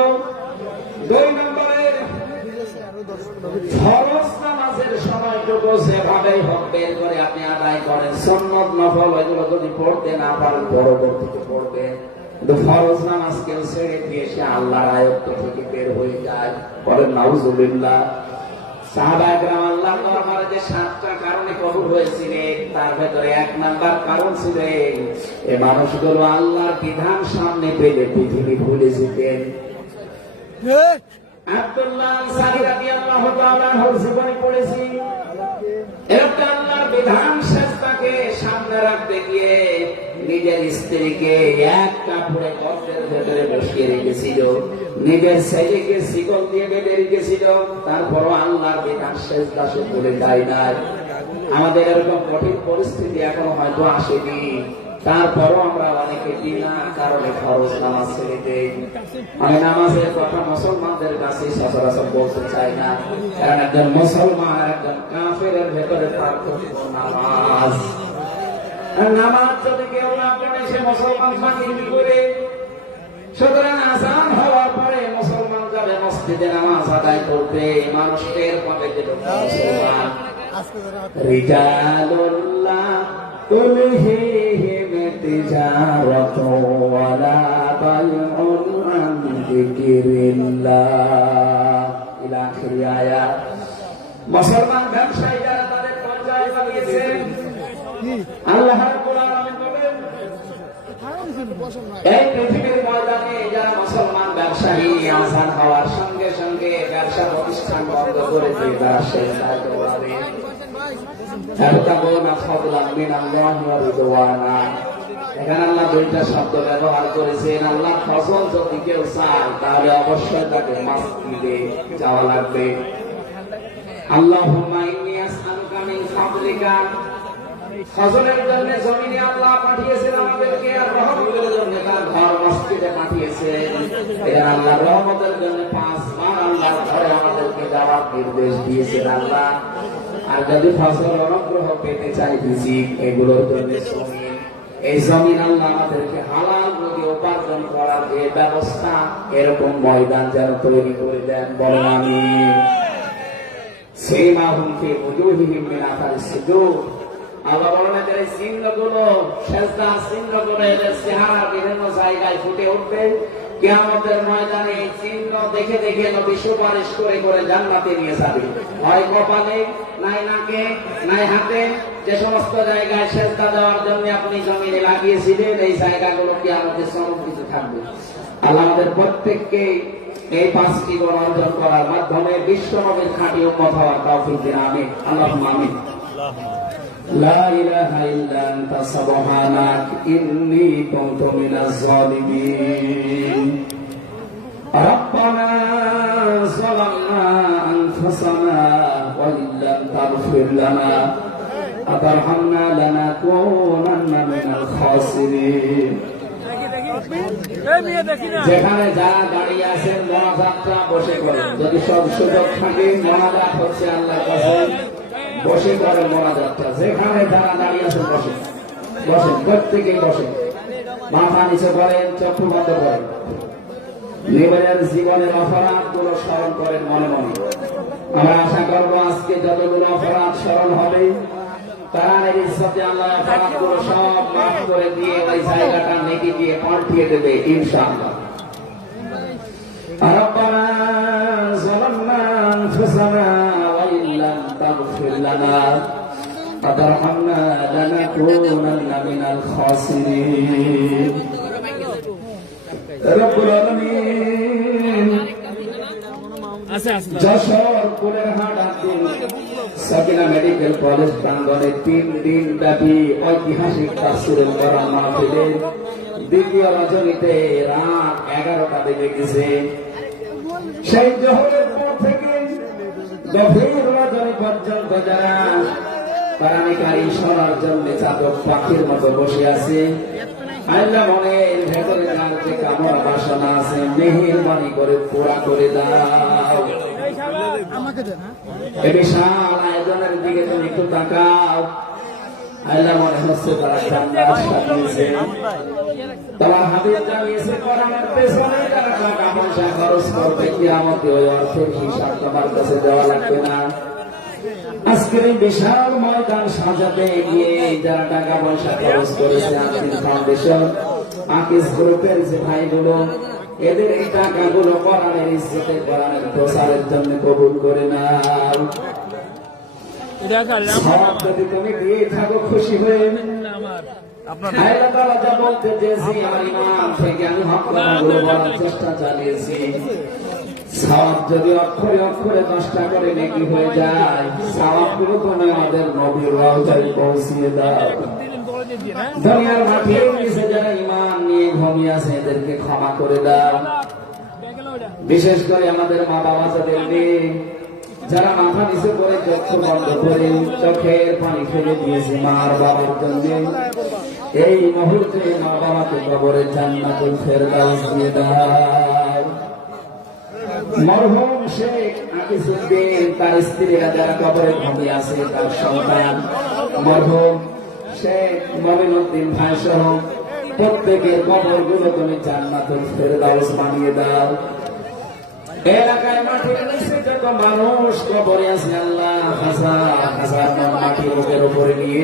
2 নম্বরে ফরজ নামাজের সময়টুকু যেভাবেই হোক বের করে আপনি আদায় করেন। সুন্নত নফল এগুলো যদি পড়তে না পারেন পরবর্তীতে পড়বেন, কিন্তু ফরজ নামাজ কেউ ছেড়ে দিয়ে সে আল্লাহর আয়ত্ত থেকে বের হয়ে যায়। বলেন নাউজুবিল্লাহ। সাহাবায়ে কেরাম আল্লাহর দরবারে যে 7টা কারণে কবুল হয়েছিলেন, তার ভেতরে 1 নাম্বার কারণ ছিল এই মানুষগুলো আল্লাহর বিধান সামনে পেলে পৃথিবী ভুলে যেতেন। আব্দুল্লাহ আনসারী রাদিয়াল্লাহু তাআলা আনহুর জীবনে পড়েছি, একটা আল্লাহর বিধান শেষটাকে সামনে রাখতে গিয়ে নিজের স্ত্রীকে এক কাপড়ে গর্তের ভেতরে বসিয়ে রেখেছিল, নিজের ছেলেকে শিকল দিয়ে বেঁধে রেখেছিল, তারপরও আল্লাহর বিধান শেষটা সে ভুলে যায় না। আমাদের এরকম কঠিন পরিস্থিতি এখনো হয়তো আসেনি, তারপরও আমরা অনেকে বিনা কারণে ফরজ নামাজ ছেড়ে দেই। আমি নামাজের কথা মুসলমানদের কাছে সচরাচর বলতে চাই না, কারণ একজন মুসলমান আর একজন কাফেরের ভেতরে পার্থক্য নামাজ। নামাজ যদি কেউ না পড়ে সে মুসলমান বাকি করে। সুতরাং আযান হওয়ার পরে মুসলমান যাবে মসজিদে নামাজ আদায় করতে, মানুষ টের পাবে যে মুসলমান। রিজালুল্লাহ তুলহিহিম তিজারাতু ওয়ালা বাইউন আন যিকরিল্লাহ ইলা আখির আয়াত। মুসলমান ব্যবসায়ী যারা তাদের পর্যায়ে বানিয়েছেন, আল্লাহ রাব্বুল আলামিন বলেন এই পৃথিবীর ময়দানে যারা মুসলমান ব্যবসায়ী আযান হওয়ার সঙ্গে সঙ্গে ব্যবসা প্রতিষ্ঠান বন্ধ করে দিয়ে তারা সেজদায় দৌড়াবে। এখানে আল্লাহ 2টা শব্দ ব্যবহার করেছেন। আল্লাহ ফজল যদি কেউ চায় তাহলে অবশ্যই তাকে মসজিদে যাওয়া লাগবে। আল্লাহুম্মা ইন্নী আসআলুকা মিন ফাদলিকা, ফজলের জন্য জমিনে আল্লাহ পাঠিয়েছেন আমাদেরকে, আর রহমতের জন্য তার ঘর মসজিদে পাঠিয়েছেন। এই আল্লাহ রহমতের জন্য 5 বার আল্লাহর ঘরে আমাদেরকে যাওয়ার নির্দেশ দিয়েছেন আল্লাহ। আর যদি ফসল অনুগ্রহ পেতে চাই রিজিক, এগুলোর জন্য জমিন, এই জমিন আল্লাহ আমাদেরকে হালাল রুজি উপার্জন করার যে ব্যবস্থা, এরকম ময়দান যেন তৈরি করে দেন। বলেন আমিন। সীমাহুম ফি উজুহিহিম মিন আথারিস সুজুদ। আল্লাহ বলেন এদের এই চিহ্নগুলো, সেজদার চিহ্নগুলো এদের চেহারার বিভিন্ন জায়গায় ফুটে উঠবে। কিয়ামতের ময়দানে এই চিহ্ন দেখে দেখে নবী সুপারিশ করে করে জান্নাতে নিয়ে যাবে। হয় কপালে, নাই নাকে, নাই হাতে, যে সমস্ত জায়গায় সেজদা দেওয়ার জন্য আপনি জমিনে লাগিয়েছিলেন, এই জায়গাগুলো কিয়ামতের সমুদ্রিত থাকবে। আল্লাহ আমাদের প্রত্যেককে এই 5টি গুণ অর্জন করার মাধ্যমে বিশ্ব নবীর খাঁটি উম্মত হওয়ার তৌফিক দিন। আমিন। আল্লাহুম্মা আমিন। লা ইলাহা ইল্লা আনতা সুবহানাক ইন্নী কুনতু মিনাজ জালিমিন। রব্বানা যালামনা আনফুসানা ওয়া ইল্লাম তাগফির লানা ওয়া তারহামনা লানাকুনান্না মিনাল খাসিরিন। যেখানে যারা দাঁড়িয়ে আছেন মোনাজাতটা বসে করেন, যদি সব সুযোগ থাকে মোনাজাত হচ্ছে আল্লাহর কাছে, বসে করেন মোনাজাতটা। যেখানে যারা দাঁড়িয়ে আছেন বসেন, বসেন, প্রত্যেকেই বসেন। মাথা নিচে করেন, চক্ষু বন্ধ করেন, নিজের জীবনের অপরাধ গুলো স্মরণ করেন মনে মনে। আমরা আশা করবো আজকে যতগুলো অপরাধ স্মরণ হবে তার ইজ্জতে আল্লাহ অপরাধ গুলো সব মাফ করে দিয়ে ওই জায়গাটা নেকি দিয়ে পাল্টিয়ে দেবে ইনশাআল্লাহ। ربنا ظلمنا أنفسنا وإن لم تغفر لنا وترحمنا لنكونن من الخاسرين رب العالمين যশোর কুলেরহাট সাকিনা মেডিকেল কলেজ প্রাঙ্গণে 3 দিন ব্যাপী ঐতিহাসিক তাফসীরের কোরআন মাহফিলের দ্বিতীয় রজনীতে রাত 11টা বেজে গেছে। সেই জোহরের পর থেকে গভীর রজনী পর্যন্ত যারা কোরআন শোনার জন্য চাতক পাখির মতো বসে আছে, আল্লাহ মনের ভেতরে যার যে কামনা বাসনা আছে মেহেরবানি করে পুরা করে দাও। এই বিশাল আয়োজনের দিকে তুমি একটু তাকাও। আল্লাহ মনে হচ্ছে তারা জান্নাত সাজিয়েছে, তোমার হাবিব জানিয়েছে কোরআনের পেছনে যারা টাকা পয়সা খরচ করবে কিয়ামতে ওই অর্থের হিসাব তোমার কাছে দেওয়া লাগবে না। আজকের এই বিশাল ময়দান সাজাতে গিয়ে যারা টাকা পয়সা খরচ করেছে আকিস ফাউন্ডেশন, আকিস গ্রুপের যে ভাইগুলো, এদের এই টাকাগুলো কোরআনের ইজ্জতে কোরআনের প্রচারের জন্য কবুল করে নাও। সব যদি তুমি দিয়ে থাকো খুশি হয়ে আল্লাহ তাআলা যা বলতে চেয়েছি আমার ইমান থেকে আমি হক কথাগুলো বলার চেষ্টা চালিয়েছি। সওয়াব যদি অক্ষরে অক্ষরে 10টা করে নেকি হয়ে যায়, সওয়াবগুলো তুমি আমাদের নবীর রওজায় পৌঁছিয়ে দাও। দুনিয়ার মাটির নিচে যারা ঈমান নিয়ে ঘুমিয়ে আছে এদেরকে ক্ষমা করে দাও। বিশেষ করে আমাদের মা বাবা যাদের নেই, যারা মাথা নিচে করে চক্ষু বন্ধ করে চোখের পানি ফেলে দিয়েছে মার বাবার জন্য, এই মুহূর্তে মা বাবাকে কবরে জান্নাতুল ফেরদাউস দিয়ে দাও। মরহুম শেখ আকিসউদ্দিন তার স্ত্রীরা যারা কবরে ঘুমিয়ে আছে, তার সন্তান মরহুম শেখ মমিনুদ্দিন ভাই সহ প্রত্যেকের কবরগুলো তুমি জান্নাতুল ফেরদাউস বানিয়ে দাও। এলাকায় মাটির নিচে যত মানুষ কবরে আছে আল্লাহ হাজার হাজার মাটি বুকের উপরে নিয়ে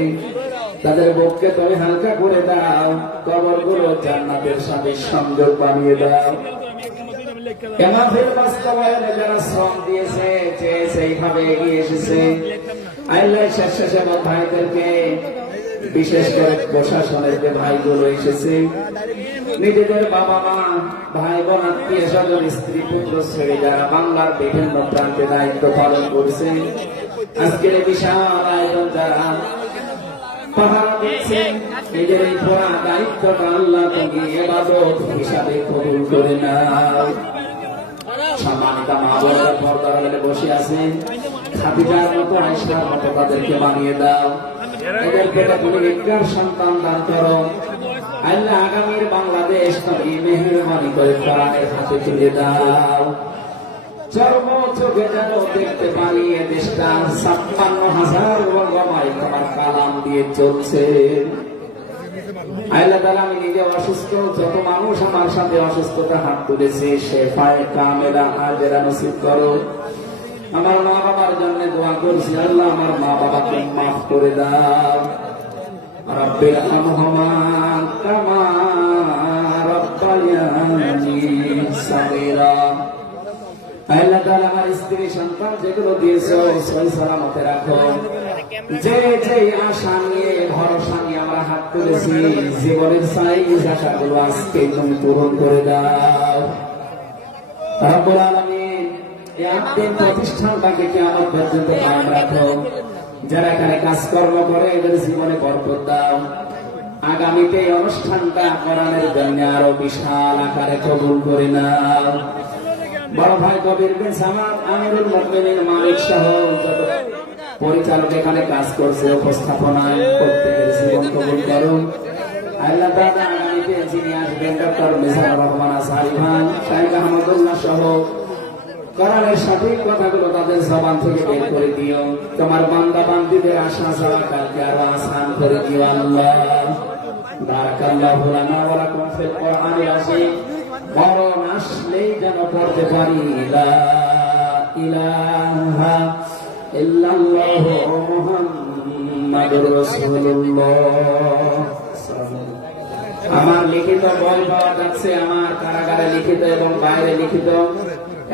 তাদের বুককে তুমি হালকা করে দাও, কবরগুলো জান্নাতের সাথে সংযোগ বানিয়ে দাও। বাস্তবায়নে যারা শ্রম দিয়েছে সেইভাবে এগিয়ে এসেছে আল্লাহ স্বেচ্ছাসেবক ভাইদেরকে, বিশেষ করে প্রশাসনের যে ভাইগুলো এসেছে নিজেদের বাবা মা ভাই বোন আত্মীয় স্বজন স্ত্রী পুত্র ছেড়ে যারা বাংলার বিভিন্ন প্রান্তে দায়িত্ব পালন করছে, আজকের বিশাল আয়োজন যারা পাহারা দিচ্ছে, নিজের এই পুরা দায়িত্বটা আল্লাহ তুমি ইবাদত হিসাবে কবুল করে নাও। সম্মানিত মা বোনেরা পর্দার আড়ালে বসে আছেন, খাদিজার মতো আয়েশার মতো তাদেরকে বানিয়ে দাও। এদেরকে তুমি নেককার সন্তান দান করো আল্লাহ। আগামীর বাংলাদেশ তুমি মেহেরবানি করে কোরআনের হাতে তুলে দাও। চর্ম চোখে যেন দেখতে পারি এ দেশটা 56,000 বর্গ মাইল তোমার কালাম দিয়ে চলছে। আল্লাহ তাআলা আমি নিজে অসুস্থ, যত মানুষ আমার সাথে অসুস্থতা হাত তুলেছে শেফায়ে কামেলা আজরা নসিব করো। আমার মা বাবার জন্য দোয়া করছি আল্লাহ আমার মা বাবাকে মাফ করে দাও। রব্বির আরহামহুমা কামা রাব্বায়ানি সাগীরা। আল্লাহ তাআলা আমার স্ত্রী সন্তান যেগুলো দিয়েছো সহি সালামতে রাখো। যে যে আশা নিয়ে ভরসা নিয়ে আমরা হাত তুলেছি জীবনের সাইজ আশাগুলো আজকে তুমি পূরণ করে দাও রব্বুল আলামিন। এই আত্মিক প্রতিষ্ঠানটাকে কিয়ামত পর্যন্ত কায়েম রাখো। যারা এখানে কাজকর্ম করে এদের জীবনে বরকত দাও। আগামীতে এই অনুষ্ঠানটা কোরআনের জন্য আরো বিশাল আকারে কবুল করে নাও। বড় ভাই কবির বিন সামাদ আমিরুল মুমিনিন মালিক সহ যত পরিচালক এখানে কাজ করছে উপস্থাপনায় প্রত্যেকের জীবন কবুল করুন আল্লাহ তাআলা। আগামীতে যিনি আসবেন ডক্টর মিজানুর রহমান আজহারী ভাই, শাইখ আহমদুল্লাহ সহ কোরআনের সঠিক কথাগুলো তাদের জবান থেকে বের করে দিও। তোমার বান্দা বান্দীদের আশা যারা কালকে আরো আসান করে দিও আল্লাহ। বারাকাল্লাহু লানা ওয়া লাকুম ফিল কুরআনিল আযীম। মরণ আসলেই যেন পড়তে পারি লা ইলাহা ইল্লাল্লাহু মুহাম্মাদুর রাসূলুল্লাহ। আমার লিখিত বই পাওয়া যাচ্ছে, আমার কারাগারে লিখিত এবং বাইরে লিখিত।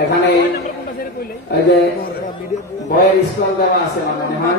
এখানে ওই যে বইয়ের স্টল দেওয়া আছে মনে হয়।